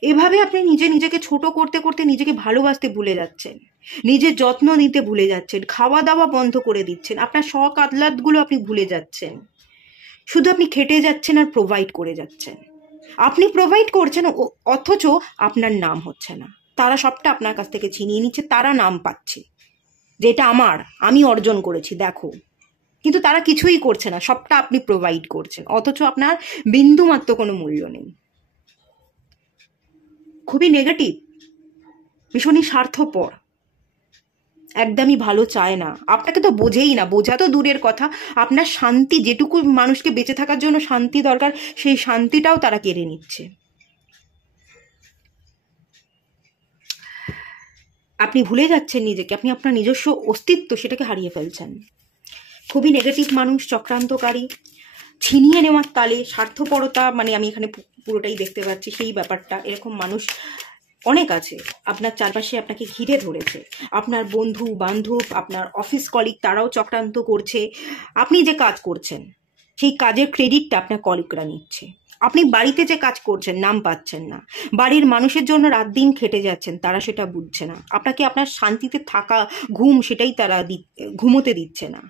এভাবে আপনি নিজেকে ছোট করতে করতে নিজেকে ভালোবাসতে ভুলে যাচ্ছেন, নিজের যত্ন নিতে ভুলে যাচ্ছেন, খাওয়া দাওয়া বন্ধ করে দিচ্ছেন, আপনার শখ আহ্লাদগুলো আপনি ভুলে যাচ্ছেন। শুধু আপনি খেটে যাচ্ছেন আর প্রোভাইড করে যাচ্ছেন। আপনি প্রোভাইড করছেন অথচ আপনার নাম হচ্ছে না। তারা সবটা আপনার কাছ থেকে ছিনিয়ে নিচ্ছে, তারা নাম পাচ্ছে যে এটা আমার, আমি অর্জন করেছি দেখো, কিন্তু তারা কিছুই করছে না, সবটা আপনি প্রোভাইড করছেন অথচ আপনার বিন্দুমাত্র কোনো মূল্য নেই। খুবই নেগেটিভ, ভীষণই স্বার্থপর, একদমই ভালো চায় না, আপনাকে তো বোঝেই না, বোঝা তো দূরের কথা, আপনার শান্তি, যেটুকু মানুষকে বেঁচে থাকার জন্য শান্তি দরকার, সেই শান্তিটাও তারা কেড়ে নিচ্ছে। আপনি ভুলে যাচ্ছেন নিজেকে, আপনি আপনার নিজস্ব অস্তিত্ব সেটাকে হারিয়ে ফেলছেন। খুবই নেগেটিভ মানুষ, চক্রান্তকারী, ছিনিয়ে নেওয়ার তালে, স্বার্থপরতা, মানে আমি এখানে পুরোটাই দেখতে পাচ্ছি সেই ব্যাপারটা। এরকম মানুষ অনেক আছে আপনার চারপাশে, আপনাকে ঘিরে ধরেছে, আপনার বন্ধু বান্ধব, আপনার অফিস কলিগ, তারাও চক্রান্ত করছে। আপনি যে কাজ করছেন সেই কাজের ক্রেডিটটা আপনার কলিগরা নিচ্ছে। আপনি বাড়িতে যে কাজ করছেন নাম পাচ্ছেন না, বাড়ির মানুষের জন্য রাত দিন খেটে যাচ্ছেন, তারা সেটা বুঝছে না। আপনাকে আপনার শান্তিতে থাকা, ঘুম, সেটাই তারা ঘুমোতে দিচ্ছে না,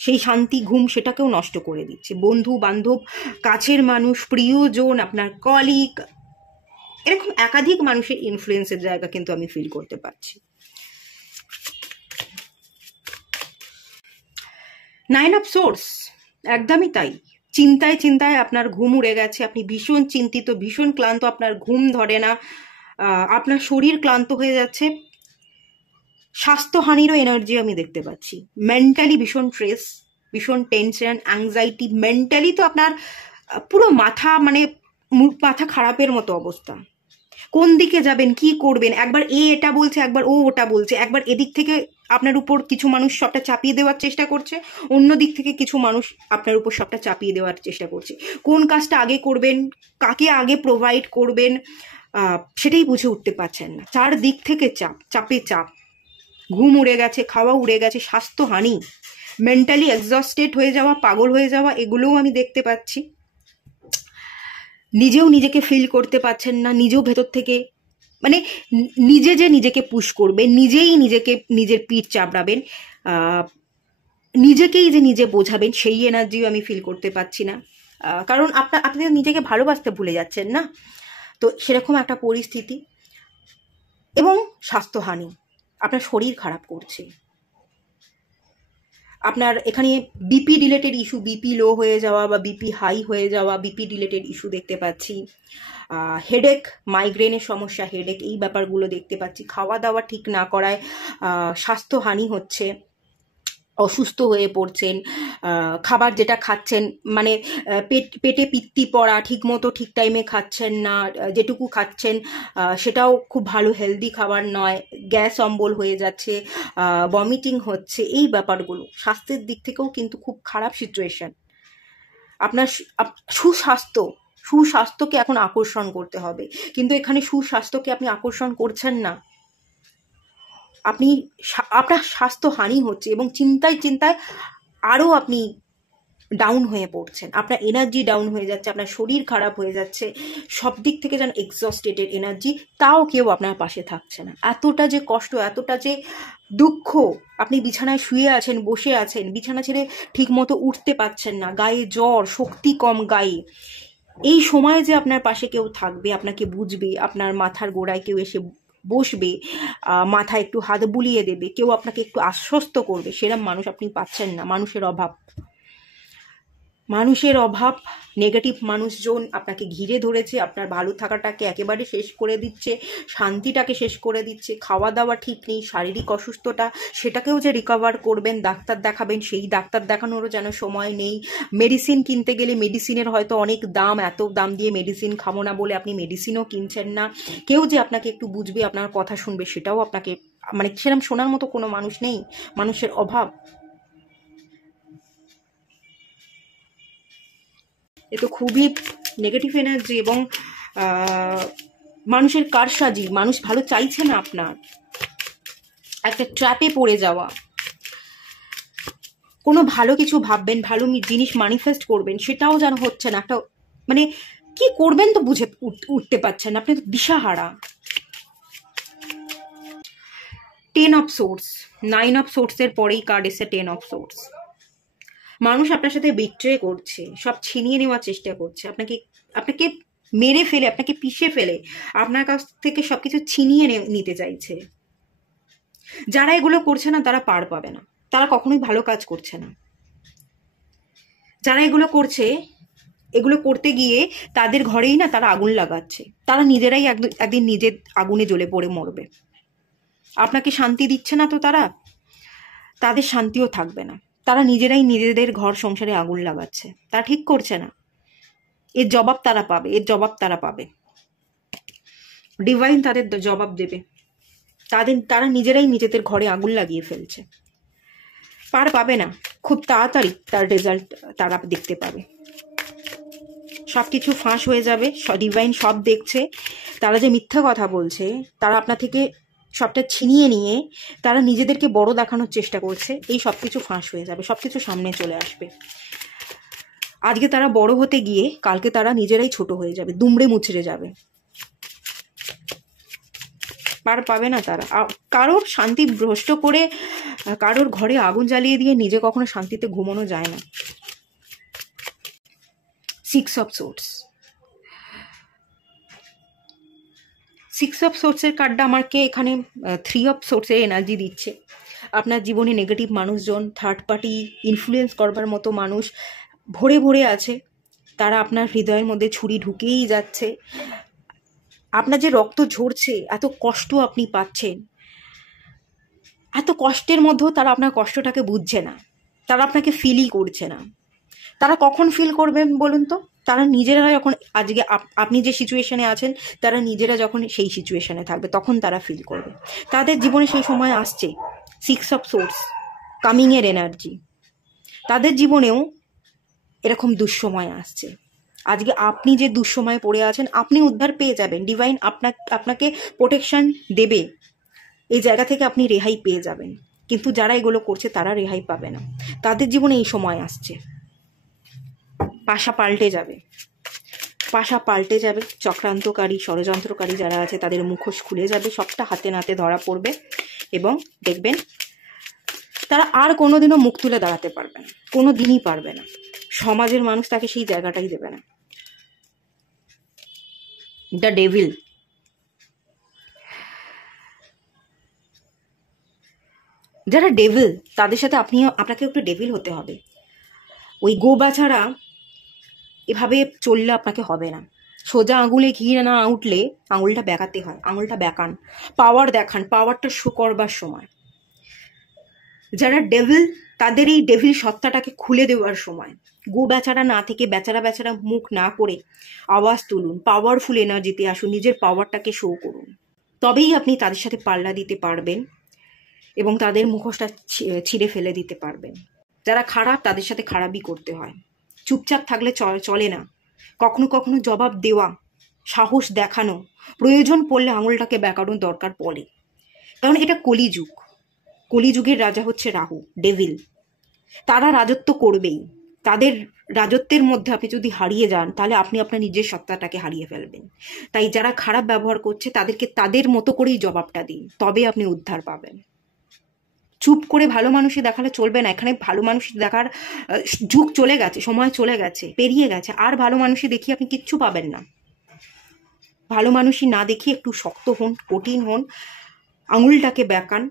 সেই শান্তি ঘুম সেটাকেও নষ্ট করে দিচ্ছে। বন্ধু বান্ধব, কাছের মানুষ, প্রিয়জন, আপনার কলিগ, এরকম একাধিক মানুষের ইনফ্লুয়েন্সের জায়গা কিন্তু আমি ফিল করতে পারছি। 9 অফ সোর্স, একদমই তাই। চিন্তায় চিন্তায় আপনার ঘুম উড়ে গেছে, আপনি ভীষণ চিন্তিত, ভীষণ ক্লান্ত, আপনার ঘুম ধরে না, আপনার শরীর ক্লান্ত হয়ে যাচ্ছে, স্বাস্থ্যহানিরও এনার্জি আমি দেখতে পাচ্ছি। মেন্টালি ভীষণ স্ট্রেস, ভীষণ টেনশন, অ্যাংজাইটি, মেন্টালি তো আপনার পুরো মাথা, মানে মাথা খারাপের মতো অবস্থা। কোন দিকে যাবেন, কি করবেন, একবার এটা বলছে, একবার ওটা বলছে, একবার এদিক থেকে আপনার উপর কিছু মানুষ সবটা চাপিয়ে দেওয়ার চেষ্টা করছে, অন্য দিক থেকে কিছু মানুষ আপনার উপর সবটা চাপিয়ে দেওয়ার চেষ্টা করছে। কোন কাজটা আগে করবেন, কাকে আগে প্রোভাইড করবেন, সেটাই বুঝে উঠতে পারছেন না। চারদিক থেকে চাপে চাপ, ঘুম উড়ে গেছে, খাওয়া উড়ে গেছে, স্বাস্থ্যহানি, মেন্টালি এক্সস্টেড হয়ে যাওয়া, পাগল হয়ে যাওয়া, এগুলোও আমি দেখতে পাচ্ছি। নিজেও নিজেকে ফিল করতে পারছেন না, নিজেও ভেতর থেকে, মানে নিজে যে নিজেকে পুশ করবে, নিজেই নিজেকে নিজের পিঠ চাপড়াবেন, নিজেকেই যে নিজে বোঝাবেন, সেই এনার্জিও আমি ফিল করতে পারছি না। কারণ আপনি নিজেকে ভালোবাসতে ভুলে যাচ্ছেন না, তো সেরকম একটা পরিস্থিতি। এবং স্বাস্থ্যহানি, আপনার শরীর খারাপ করছে, আপনার এখানে বিপি রিলেটেড ইস্যু, বিপি লো হয়ে যাওয়া বা বিপি হাই হয়ে যাওয়া, বিপি রিলেটেড ইস্যু দেখতে পাচ্ছি। হেডেক, মাইগ্রেনের সমস্যা, হেডেক, এই ব্যাপারগুলো দেখতে পাচ্ছি। খাওয়া দাওয়া ঠিক না করায় স্বাস্থ্যহানি হচ্ছে, অসুস্থ হয়ে পড়ছেন। খাবার যেটা খাচ্ছেন, মানে পেটে পিত্তি পড়া, ঠিক মতো ঠিক টাইমে খাচ্ছেন না, যেটুকু খাচ্ছেন সেটাও খুব ভালো হেলদি খাবার নয়, গ্যাস অম্বল হয়ে যাচ্ছে, ভমিটিং হচ্ছে, এই ব্যাপারগুলো স্বাস্থ্যের দিক থেকেও কিন্তু খুব খারাপ সিচুয়েশন। আপনার সুস্বাস্থ্যকে এখন আকর্ষণ করতে হবে, কিন্তু এখানে সুস্বাস্থ্যকে আপনি আকর্ষণ করছেন না, আপনার স্বাস্থ্যহানি হচ্ছে এবং চিন্তায় চিন্তায় আরও আপনি ডাউন হয়ে পড়ছেন, আপনার এনার্জি ডাউন হয়ে যাচ্ছে, আপনার শরীর খারাপ হয়ে যাচ্ছে, সব দিক থেকে যেন এক্সস্টেড এনার্জি, তাও কেউ আপনার পাশে থাকছে না। এতটা যে কষ্ট, এতটা যে দুঃখ, আপনি বিছানায় শুয়ে আছেন, বসে আছেন, বিছানা ছেড়ে ঠিক মতো উঠতে পারছেন না, গায়ে জ্বর, শক্তি কম গায়ে, এই সময়ে যে আপনার পাশে কেউ থাকবে, আপনাকে বুঝবে, আপনার মাথার গোড়ায় কেউ এসে বসবে, মাথায় একটু হাত বুলিয়ে দেবে, কেউ আপনাকে একটু আশ্বস্ত করবে, সেরকম মানুষ আপনি পাচ্ছেন না, মানুষের অভাব। মানুষের অভাব, নেগেটিভ মানুষজন আপনাকে ঘিরে ধরেছে, আপনার ভালো থাকাটাকে একেবারে শেষ করে দিচ্ছে, শান্তিটাকে শেষ করে দিচ্ছে। খাওয়া দাওয়া ঠিক নেই, শারীরিক অসুস্থতা সেটাকেও যে রিকভার করবেন, ডাক্তার দেখাবেন, সেই ডাক্তার দেখানোরও যেন সময় নেই। মেডিসিন কিনতে গেলে মেডিসিনের হয়তো অনেক দাম, এত দাম দিয়ে মেডিসিন খাবো না বলে আপনি মেডিসিনও কিনছেন না। কেউ যে আপনাকে একটু বুঝবে, আপনার কথা শুনবে, সেটাও আপনাকে মানে সেরকম শোনার মতো কোনো মানুষ নেই। মানুষের অভাব। এ তো খুবই নেগেটিভ এনার্জি এবং মানুষের কারসাজি, মানুষ ভালো চাইছে না আপনার, একটা ট্র্যাপে পড়ে যাওয়া। কোনো ভালো কিছু ভাববেন, ভালো জিনিস ম্যানিফেস্ট করবেন, সেটাও যেন হচ্ছে না। একটা মানে কি করবেন তো বুঝে উঠতে পারছেন না, আপনি তো দিশাহারা। 10 অফ সোর্স, 9 অফ সোর্সের পরেই কার্ড এসে 10 অফ সোর্স। মানুষ আপনার সাথে বিট্রে করছে, সব ছিনিয়ে নেওয়ার চেষ্টা করছে, আপনাকে আপনাকে মেরে ফেলে, আপনাকে পিষে ফেলে আপনার কাছ থেকে সবকিছু ছিনিয়ে নিতে চাইছে। যারা এগুলো করছে না তারা পার পাবে না, তারা কখনোই ভালো কাজ করছে না। যারা এগুলো করছে, এগুলো করতে গিয়ে তাদের ঘরেই না তারা আগুন লাগাচ্ছে, তারা নিজেরাই একদিন নিজের আগুনে জ্বলে পড়ে মরবে। আপনাকে শান্তি দিচ্ছে না তো তারা, তাদের শান্তিও থাকবে না। তারা নিজেরাই নিজেদের ঘর সংসারে আগুন লাগাচ্ছে, তারা ঠিক করছে না। এর জবাব তারা পাবে, এর জবাব তারা পাবে। ডিভাইন তাদের জবাব দেবে। তারা নিজেরাই নিজেদের ঘরে আগুন লাগিয়ে ফেলছে, পার পাবে না। খুব তাড়াতাড়ি তার রেজাল্ট তারা দেখতে পাবে, সব কিছু ফাঁস হয়ে যাবে। ডিভাইন সব দেখছে। তারা যে মিথ্যা কথা বলছে, তারা আপনার থেকে সবটা ছিনিয়ে নিয়ে তারা নিজেদেরকে বড় দেখানোর চেষ্টা করছে, এই সব কিছু ফাঁস হয়ে যাবে, সব কিছু সামনে চলে আসবে। আজকে তারা বড় হতে গিয়ে কালকে তারা নিজেরাই ছোট হয়ে যাবে, দুমড়ে মুচড়ে যাবে, পার পাবে না তারা। কারোর শান্তি ভ্রষ্ট করে, কারোর ঘরে আগুন জ্বালিয়ে দিয়ে নিজে কখনো শান্তিতে ঘুমানো যায় না। 6 অফ সোর্স, 6 অফ সোর্সের কার্ডটা আমাকে এখানে 3 অফ সোর্সের এনার্জি দিচ্ছে। আপনার জীবনে নেগেটিভ মানুষজন, থার্ড পার্টি ইনফ্লুয়েন্স করবার মতো মানুষ ভরে ভরে আছে। তারা আপনার হৃদয়ের মধ্যে ছুরি ঢুকেই যাচ্ছে। আপনার যে রক্ত ঝরছে, এত কষ্ট আপনি পাচ্ছেন, এত কষ্টের মধ্যেও তারা আপনার কষ্টটাকে বুঝছে না, তারা আপনাকে ফিলই করছে না। তারা কখন ফিল করবেন বলুন তো? তারা নিজেরা যখন আজকে আপনি যে সিচুয়েশনে আছেন, তারা নিজেরা যখন সেই সিচুয়েশনে থাকবে তখন তারা ফিল করবে। তাদের জীবনে সেই সময় আসছে। 6 অফ সোর্স, কামিংয়ের এনার্জি। তাদের জীবনেও এরকম দুঃসময় আসছে। আজকে আপনি যে দুঃসময়ে পড়ে আছেন, আপনি উদ্ধার পেয়ে যাবেন। ডিভাইন আপনাকে প্রোটেকশন দেবে, এই জায়গা থেকে আপনি রেহাই পেয়ে যাবেন। কিন্তু যারা এগুলো করছে তারা রেহাই পাবে না। তাদের জীবনে এই সময় আসছে, পাশা পাল্টে যাবে, পাশা পাল্টে যাবে। চক্রান্তকারী, ষড়যন্ত্রকারী যারা আছে তাদের মুখোশ খুলে যাবে, সবটা হাতে নাতে ধরা পড়বে এবং দেখবেন তারা আর কোনোদিনও মুখ তুলে দাঁড়াতে পারবে না, কোনো দিনই পারবে না। সমাজের মানুষ তাকে সেই জায়গাটাই দেবে না। দ্য ডেভিল, যারা ডেভিল তাদের সাথে আপনাকে একটু ডেভিল হতে হবে। ওই গোবাছাড়া এভাবে চললে আপনাকে হবে না। সোজা আঙুলে ঘি না উঠলে আঙুলটা বেঁকাতে হয়, আঙুলটা বেঁকান, পাওয়ার দেখান, পাওয়ারটা শো করবার সময়। যারা ডেভিল, তাদের এই ডেভিল সত্তাটাকে খুলে দেওয়ার সময়। গো বেচারা না থেকে বেচারা বেচারা মুখ না করে আওয়াজ তুলুন, পাওয়ারফুল এনার্জিতে আসুন, নিজের পাওয়ারটাকে শো করুন। তবেই আপনি তাদের সাথে পাল্লা দিতে পারবেন এবং তাদের মুখোশটা ছিঁড়ে ফেলে দিতে পারবেন। যারা খারাপ তাদের সাথে খারাপই করতে হয়। চুপচাপ থাকলে চলে না। কখনো কখনো জবাব দেওয়া, সাহস দেখানো, প্রয়োজন পড়লে আঙুলটাকে বেঁকানোর দরকার পড়ে। কারণ এটা কলিযুগ, কলিযুগের রাজা হচ্ছে রাহু, ডেভিল। তারা রাজত্ব করবেই। তাদের রাজত্বের মধ্যে আপনি যদি হারিয়ে যান, তাহলে আপনি আপনার নিজের সত্তাটাকে হারিয়ে ফেলবেন। তাই যারা খারাপ ব্যবহার করছে তাদেরকে তাদের মতো করেই জবাবটা দিন, তবে আপনি উদ্ধার পাবেন। চুপ করে ভালো মানুষই দেখালে চলবে না। এখানে ভালো মানুষ দেখার যুগ চলে গেছে, সময় চলে গেছে, পেরিয়ে গেছে। আর ভালো মানুষই দেখিয়ে আপনি কিচ্ছু পাবেন না। ভালো মানুষই না দেখিয়ে একটু শক্ত হন, কঠিন হন, আঙুলটাকে বেঁকান।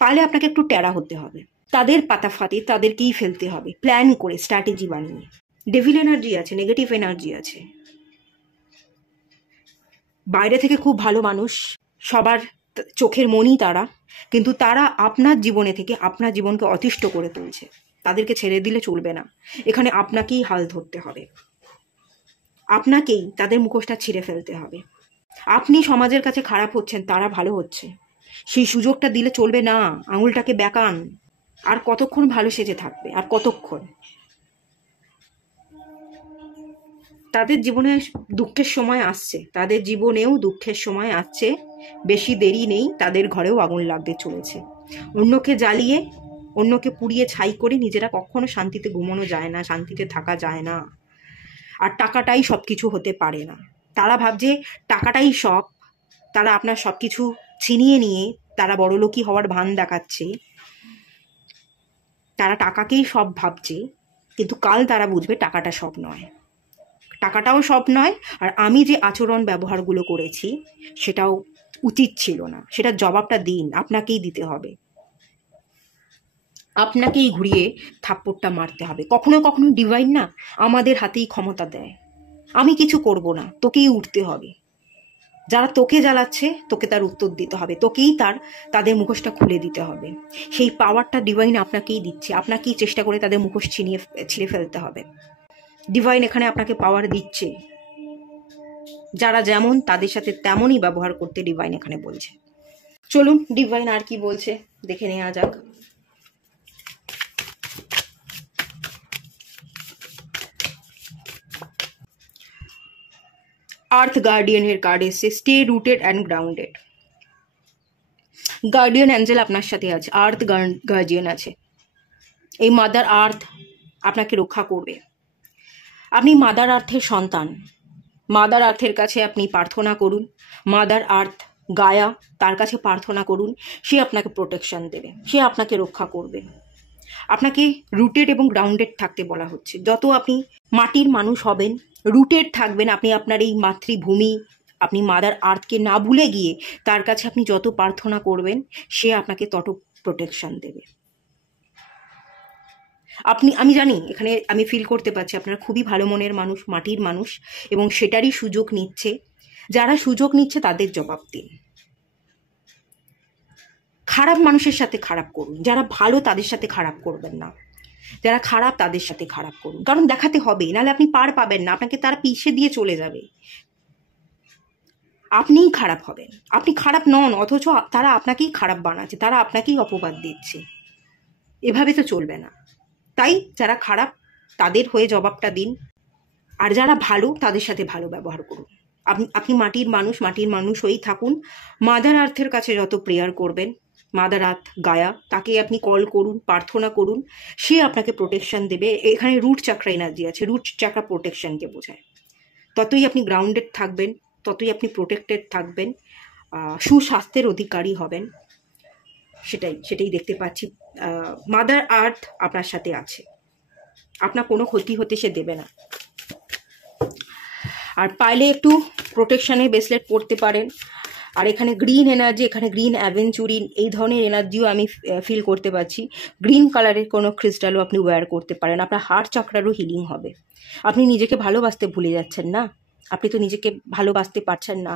পারলে আপনাকে একটু টেরা হতে হবে। তাদের পাতা ফাতে তাদেরকেই ফেলতে হবে, প্ল্যান করে, স্ট্র্যাটেজি বানিয়ে। ডেভিল এনার্জি আছে, নেগেটিভ এনার্জি আছে। বাইরে থেকে খুব ভালো মানুষ, সবার চোখের মণি তারা, কিন্তু তারা আপনার জীবনে থেকে আপনার জীবনকে অতিষ্ঠ করে তুলছে। তাদেরকে ছেড়ে দিলে চলবে না, এখানে আপনাকেই হাল ধরতে হবে, আপনাকেই তাদের মুখোশটা ছিঁড়ে ফেলতে হবে। আপনি সমাজের কাছে খারাপ হচ্ছেন, তারা ভালো হচ্ছে, সেই সুযোগটা দিলে চলবে না। আঙুলটাকে বেঁকান। আর কতক্ষণ ভালো সেজে থাকবে, আর কতক্ষণ? তাদের জীবনে দুঃখের সময় আসছে, তাদের জীবনেও দুঃখের সময় আসছে, বেশি দেরি নেই, তাদের ঘরেও আগুন লাগতে চলেছে। অন্যকে জ্বালিয়ে, অন্যকে পুড়িয়ে ছাই করে নিজেরা কখনো শান্তিতে ঘুমানো যায় না, শান্তিতে থাকা যায় না। আর টাকাটাই সব কিছু হতে পারে না। তারা ভাবছে টাকাটাই সব, তারা আপনার সব কিছু ছিনিয়ে নিয়ে তারা বড়লোকই হওয়ার ভান দেখাচ্ছে, তারা টাকাকেই সব ভাবছে, কিন্তু কাল তারা বুঝবে টাকাটা সব নয়, টাকাটাও সব নয়। আর আমি যে আচরণ ব্যবহারগুলো করেছি সেটাও উচিত ছিল না, সেটার জবাবটা দিন, আপনাকেই দিতে হবে, আপনাকেই ঘুরিয়ে থাপ্পড়টা মারতে হবে। কখনো কখনো ডিভাইন না আমাদের হাতেই ক্ষমতা দেয়, আমি কিছু করব না, তোকেই উঠতে হবে। যারা তোকে জ্বালাচ্ছে তোকে তার উত্তর দিতে হবে, তোকেই তাদের মুখোশটা খুলে দিতে হবে। সেই পাওয়ারটা ডিভাইন আপনাকেই দিচ্ছে, আপনাকেই চেষ্টা করে তাদের মুখোশ ছিঁড়ে ফেলতে হবে। ডিভাইন এখানে আপনাকে পাওয়ার দিচ্ছে, যারা যেমন তাদের সাথে তেমনই ব্যবহার করতে ডিভাইন এখানে বলছে। চলুন ডিভাইন আর কি বলছে দেখে নেওয়া যাক। আর্থ গার্ডিয়ানের কার্ড এসছে, stay rooted and grounded. Guardian Angel আপনার সাথে আছে, আর্থ গার্ডিয়ান আছে। এই মাদার আর্থ আপনাকে রক্ষা করবে। আপনি মাদার আর্থের সন্তান, মাদার আর্থের কাছে আপনি প্রার্থনা করুন, মাদার আর্থ গায়া, তার কাছে প্রার্থনা করুন, সে আপনাকে প্রোটেকশন দেবে, সে আপনাকে রক্ষা করবে। আপনাকে রুটেড এবং গ্রাউন্ডেড থাকতে বলা হচ্ছে। যত আপনি মাটির মানুষ হবেন, রুটেড থাকবেন, আপনি আপনার এই মাতৃভূমি, আপনি মাদার আর্থকে না ভুলে গিয়ে তার কাছে আপনি যত প্রার্থনা করবেন, সে আপনাকে তত প্রোটেকশন দেবে। আমি জানি, এখানে আমি ফিল করতে পারছি আপনারা খুবই ভালো মনের মানুষ, মাটির মানুষ, এবং সেটারই সুযোগ নিচ্ছে। যারা সুযোগ নিচ্ছে তাদের জবাব দিন। খারাপ মানুষের সাথে খারাপ করুন, যারা ভালো তাদের সাথে খারাপ করবেন না, যারা খারাপ তাদের সাথে খারাপ করুন, কারণ দেখাতে হবে, নাহলে আপনি পার পাবেন না, আপনাকে তারা পিছিয়ে দিয়ে চলে যাবে, আপনিই খারাপ হবেন। আপনি খারাপ নন, অথচ তারা আপনাকেই খারাপ বানাচ্ছে, তারা আপনাকেই অপবাদ দিচ্ছে। এভাবে তো চলবে না। তাই যারা খারাপ তাদের হয়ে জবাবটা দিন, আর যারা ভালো তাদের সাথে ভালো ব্যবহার করুন। আপনি মাটির মানুষ হয়েই থাকুন। মাদার আর্থের কাছে যত প্রেয়ার করবেন, মাদার আর্থ গায়া, তাকে আপনি কল করুন, প্রার্থনা করুন, সে আপনাকে প্রোটেকশন দেবে। এখানে রুট চাকরা এনার্জি আছে, রুট চাকরা প্রোটেকশনকে বোঝায়। ততই আপনি গ্রাউন্ডেড থাকবেন, ততই আপনি প্রোটেক্টেড থাকবেন, সুস্বাস্থ্যের অধিকারী হবেন। সেটাই দেখতে পাচ্ছি। মাদার আর্থ আপনার সাথে আছে, আপনার কোনো ক্ষতি হতে সে দেবে না। আর পাইলে একটু প্রোটেকশনের ব্রেসলেট পরতে পারেন। আর এখানে গ্রিন এনার্জি, এখানে গ্রিন অ্যাভেঞ্চুরিন, এই ধরনের এনার্জিও আমি ফিল করতে পারছি। গ্রিন কালারের কোনো ক্রিস্টালও আপনি ওয়্যার করতে পারেন, আপনার হার্ট চাকরারও হিলিং হবে। আপনি নিজেকে ভালোবাসতে ভুলে যাচ্ছেন না, আপনি তো নিজেকে ভালোবাসতে পারছেন না,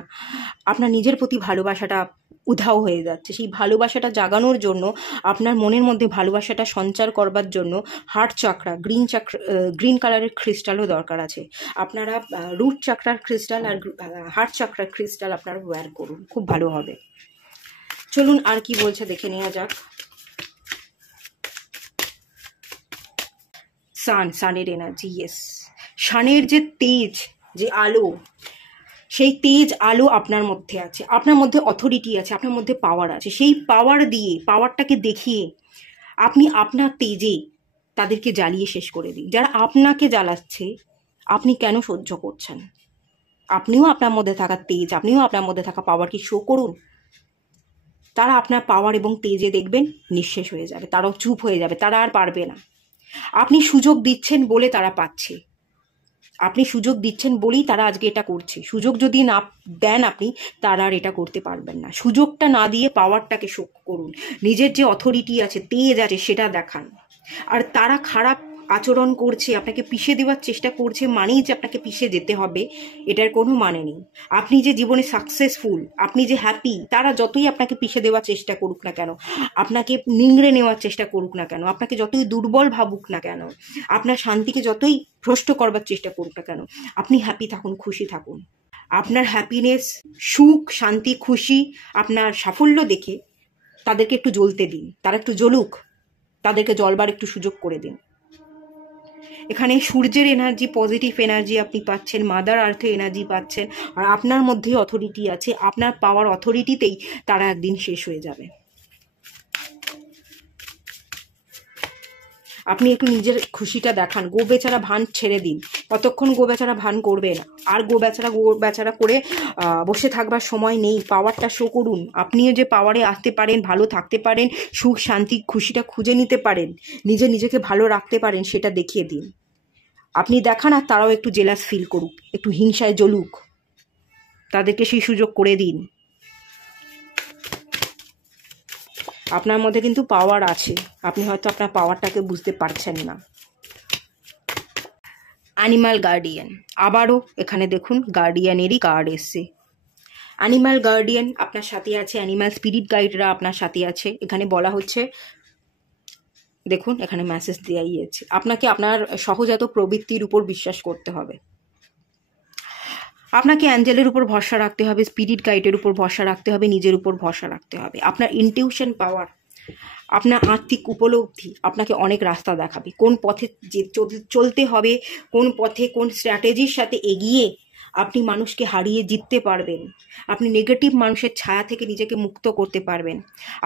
আপনার নিজের প্রতি ভালোবাসাটা উধাও হয়ে যাচ্ছে। সেই ভালোবাসাটা জাগানোর জন্য, আপনার মনের মধ্যে ভালোবাসাটা সঞ্চার করবার জন্য হার্ট চাকরা, গ্রিন কালারের ক্রিস্টালও দরকার আছে। আপনারা রুট চাকরার ক্রিস্টাল আর হার্ট চাকরার ক্রিস্টাল আপনারা ওয়্যার করুন, খুব ভালো হবে। চলুন আর কি বলছে দেখে নেওয়া যাক। সানের এনার্জি, ইয়েস, সানের যে তেজ, যে আলো, সেই তেজ আলো আপনার মধ্যে আছে, আপনার মধ্যে অথরিটি আছে, আপনার মধ্যে পাওয়ার আছে। সেই পাওয়ার দিয়ে, পাওয়ারটাকে দেখিয়ে আপনি আপনার তেজে তাদেরকে জ্বালিয়ে শেষ করে দিন। যারা আপনাকে জ্বালাচ্ছে আপনি কেন সহ্য করছেন? আপনিও আপনার মধ্যে থাকা তেজ, আপনিও আপনার মধ্যে থাকা পাওয়ারকে শো করুন। তারা আপনার পাওয়ার এবং তেজে দেখবেন নিঃশেষ হয়ে যাবে, তারাও চুপ হয়ে যাবে, তারা আর পারবে না। আপনি সুযোগ দিচ্ছেন বলে তারা পাচ্ছে। আপনি সুযোগ দিচ্ছেন বলেই তারা আজকে এটা করছে। সুযোগ যদি না দেন আপনি, তারা আর এটা করতে পারবেন না। সুযোগটা না দিয়ে পাওয়ারটাকে শোক করুন, নিজের যে অথরিটি আছে, তেজ আছে, সেটা দেখান। আর তারা খারাপ আচরণ করছে, আপনাকে পিষে দেওয়ার চেষ্টা করছে মানেই যে আপনাকে পিষে যেতে হবে, এটার কোনো মানে নেই। আপনি যে জীবনে সাকসেসফুল, আপনি যে হ্যাপি, তারা যতই আপনাকে পিষে দেওয়ার চেষ্টা করুক না কেন, আপনাকে নিংড়ে নেওয়ার চেষ্টা করুক না কেন, আপনাকে যতই দুর্বল ভাবুক না কেন, আপনার শান্তিকে যতই ভ্রষ্ট করবার চেষ্টা করুক না কেন, আপনি হ্যাপি থাকুন, খুশি থাকুন। আপনার হ্যাপিনেস, সুখ, শান্তি, খুশি, আপনার সাফল্য দেখে তাদেরকে একটু জ্বলতে দিন। তারা একটু জ্বলুক, তাদেরকে জ্বলবার একটু সুযোগ করে দিন। এখানে সূর্যের এনার্জি, পজিটিভ এনার্জি আপনি পাচ্ছেন, মাদার আর্থের এনার্জি পাচ্ছেন, আর আপনার মধ্যেই অথরিটি আছে। আপনার পাওয়ার অথরিটিতেই তারা একদিন শেষ হয়ে যাবে। আপনি একটু নিজের খুশিটা দেখান। গো বেচারা ভান ছেড়ে দিন। কতক্ষণ গো বেচারা ভান করবে না, আর গো বেচারা করে বসে থাকবার সময় নেই। পাওয়ারটা শো করুন। আপনিও যে পাওয়ারে আসতে পারেন, ভালো থাকতে পারেন, সুখ শান্তি খুশিটা খুঁজে নিতে পারেন, নিজেকে ভালো রাখতে পারেন, সেটা দেখিয়ে দিন। আপনি দেখান, আর তারাও একটু জেলাস ফিল করুক, একটু হিংসায় জ্বলুক, তাদেরকে সেই সুযোগ করে দিন। আপনার মধ্যে কিন্তু পাওয়ার আছে, আপনি হয়তো আপনার পাওয়ারটাকে বুঝতে পারছেন না। অ্যানিমাল গার্ডিয়ান, আবারও এখানে দেখুন গার্ডিয়ানেরই কার্ড এসছে। অ্যানিমাল গার্ডিয়ান আপনার সাথে আছে, অ্যানিমাল স্পিরিট গাইডরা আপনার সাথে আছে। এখানে বলা হচ্ছে, দেখুন এখানে মেসেজ দেওয়াই আছে, আপনাকে আপনার সহজাত প্রবৃত্তির উপর বিশ্বাস করতে হবে। আপনাকে অ্যাঞ্জেলের উপর ভরসা রাখতে হবে, স্পিরিট গাইডের উপর ভরসা রাখতে হবে, নিজের উপর ভরসা রাখতে হবে। আপনার ইনটিউশন পাওয়ার, আপনার আত্মিক উপলব্ধি আপনাকে অনেক রাস্তা দেখাবে, কোন পথে যে চলতে হবে, কোন পথে কোন স্ট্র্যাটেজির সাথে এগিয়ে আপনি মানুষকে হারিয়ে জিততে পারবেন, আপনি নেগেটিভ মানুষের ছায়া থেকে নিজেকে মুক্ত করতে পারবেন।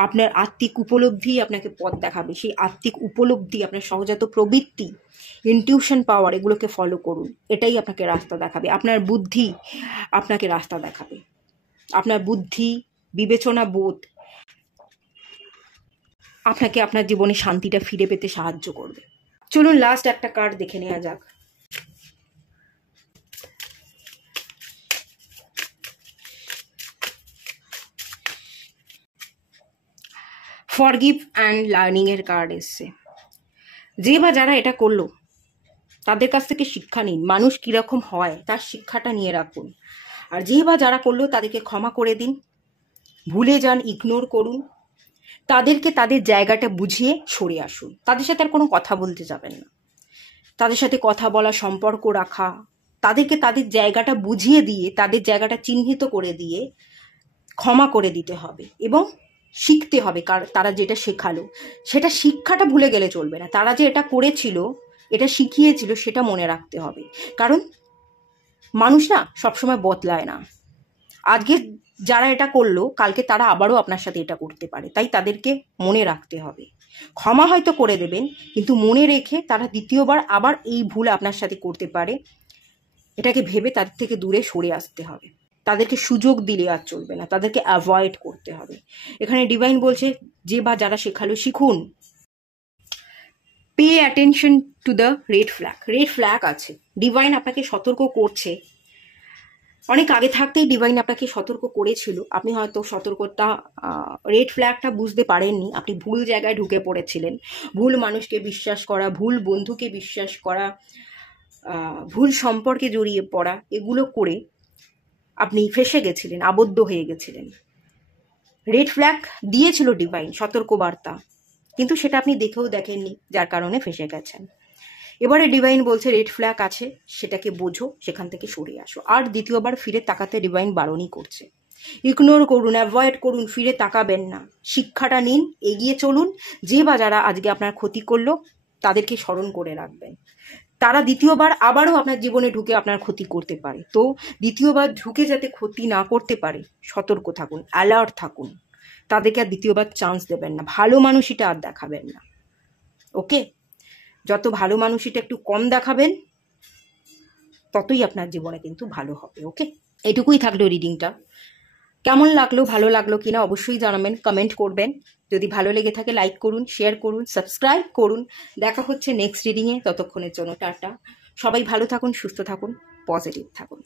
আপনার আত্মিক উপলব্ধি আপনাকে পথ দেখাবে। সেই আত্মিক উপলব্ধি, আপনার সহজাত প্রবৃত্তি, ইনটিউশন পাওয়ার, এগুলোকে ফলো করুন। এটাই আপনাকে রাস্তা দেখাবে। আপনার বুদ্ধি আপনাকে রাস্তা দেখাবে। আপনার বুদ্ধি, বিবেচনা বোধ আপনাকে আপনার জীবনে শান্তিটা ফিরে পেতে সাহায্য করবে। চলুন লাস্ট একটা কার্ড দেখে নেওয়া যাক। ফরগিভ অ্যান্ড লার্নিং এর কার্ড এসছে। যে বা যারা এটা করলো তাদের কাছ থেকে শিক্ষা নিন। মানুষ কিরকম হয় তার শিক্ষাটা নিয়ে রাখুন। আর যে বা যারা করলো তাদেরকে ক্ষমা করে দিন, ভুলে যান, ইগনোর করুন। তাদেরকে তাদের জায়গাটা বুঝিয়ে সরে আসুন। তাদের সাথে আর কোনো কথা বলতে যাবেন না। তাদের সাথে কথা বলা, সম্পর্ক রাখা, তাদেরকে তাদের জায়গাটা বুঝিয়ে দিয়ে, তাদের জায়গাটা চিহ্নিত করে দিয়ে ক্ষমা করে দিতে হবে এবং শিখতে হবে। তারা যেটা শেখালো সেটা, শিক্ষাটা ভুলে গেলে চলবে না। তারা যে এটা করেছিল, এটা শিখিয়েছিল, সেটা মনে রাখতে হবে। কারণ মানুষ না সবসময় বদলায় না। আজকে যারা এটা করলো, কালকে তারা আবারও আপনার সাথে এটা করতে পারে। তাই তাদেরকে মনে রাখতে হবে। ক্ষমা হয়তো করে দেবেন, কিন্তু মনে রেখে তারা দ্বিতীয়বার আবার এই ভুল আপনার সাথে করতে পারে, এটাকে ভেবে তাদের থেকে দূরে সরে আসতে হবে। তাদেরকে সুযোগ দিলে আর চলবে না, তাদেরকে অ্যাভয়েড করতে হবে। এখানে ডিভাইন বলছে, যে বা যারা শেখালো, শিখুন। Pay attention to the red flag. Red flag আছে, ডিভাইন আপনাকে সতর্ক করছে। অনেক আগে থাকতেই ডিভাইন আপনাকে সতর্ক করেছিল। আপনি হয়তো সতর্কতা, রেড ফ্ল্যাগটা বুঝতে পারেননি। আপনি ভুল জায়গায় ঢুকে পড়েছিলেন। ভুল মানুষকে বিশ্বাস করা, ভুল বন্ধুকে বিশ্বাস করা, ভুল সম্পর্কে জড়িয়ে পড়া, এগুলো করে আপনি ফেসে গেছিলেন, আবদ্ধ হয়ে গেছিলেন। রেড ফ্ল্যাগ দিয়েছিল ডিভাইন, সতর্কবার্তা, কিন্তু সেটা আপনি দেখেও দেখেননি, যার কারণে ফেসে গেছেন। এবারে ডিভাইন বলছে রেড ফ্ল্যাগ আছে, সেটাকে বোঝো, সেখান থেকে সরে আসো। আর দ্বিতীয়বার ফিরে তাকাতে ডিভাইন বারণই করছে। ইগনোর করুন, অ্যাভয়েড করুন, ফিরে তাকাবেন না। শিক্ষাটা নিন, এগিয়ে চলুন। যে বা যারা আজকে আপনার ক্ষতি করলো তাদেরকে স্মরণ করে রাখবেন। তারা দ্বিতীয়বার আবারও আপনার জীবনে ঢুকে আপনার ক্ষতি করতে পারে। তো দ্বিতীয়বার ঢুকে যাতে ক্ষতি না করতে পারে, সতর্ক থাকুন, অ্যালার্ট থাকুন। তাদেরকে আর দ্বিতীয়বার চান্স দেবেন না। ভালো মানুষইটা আর দেখাবেন না। ওকে, যত ভালো মানুষইটা একটু কম দেখাবেন, ততই আপনার জীবনে কিন্তু ভালো হবে। ওকে, এটুকুই থাকলো রিডিংটা। কেমন লাগলো, ভালো লাগলো কিনা অবশ্যই জানাবেন, কমেন্ট করবেন। যদি ভালো লেগে থাকে লাইক করুন, শেয়ার করুন, সাবস্ক্রাইব করুন। দেখা হচ্ছে নেক্সট রিডিংয়ে। ততক্ষণের জন্য টাটা, সবাই ভালো থাকুন, সুস্থ থাকুন, পজিটিভ থাকুন।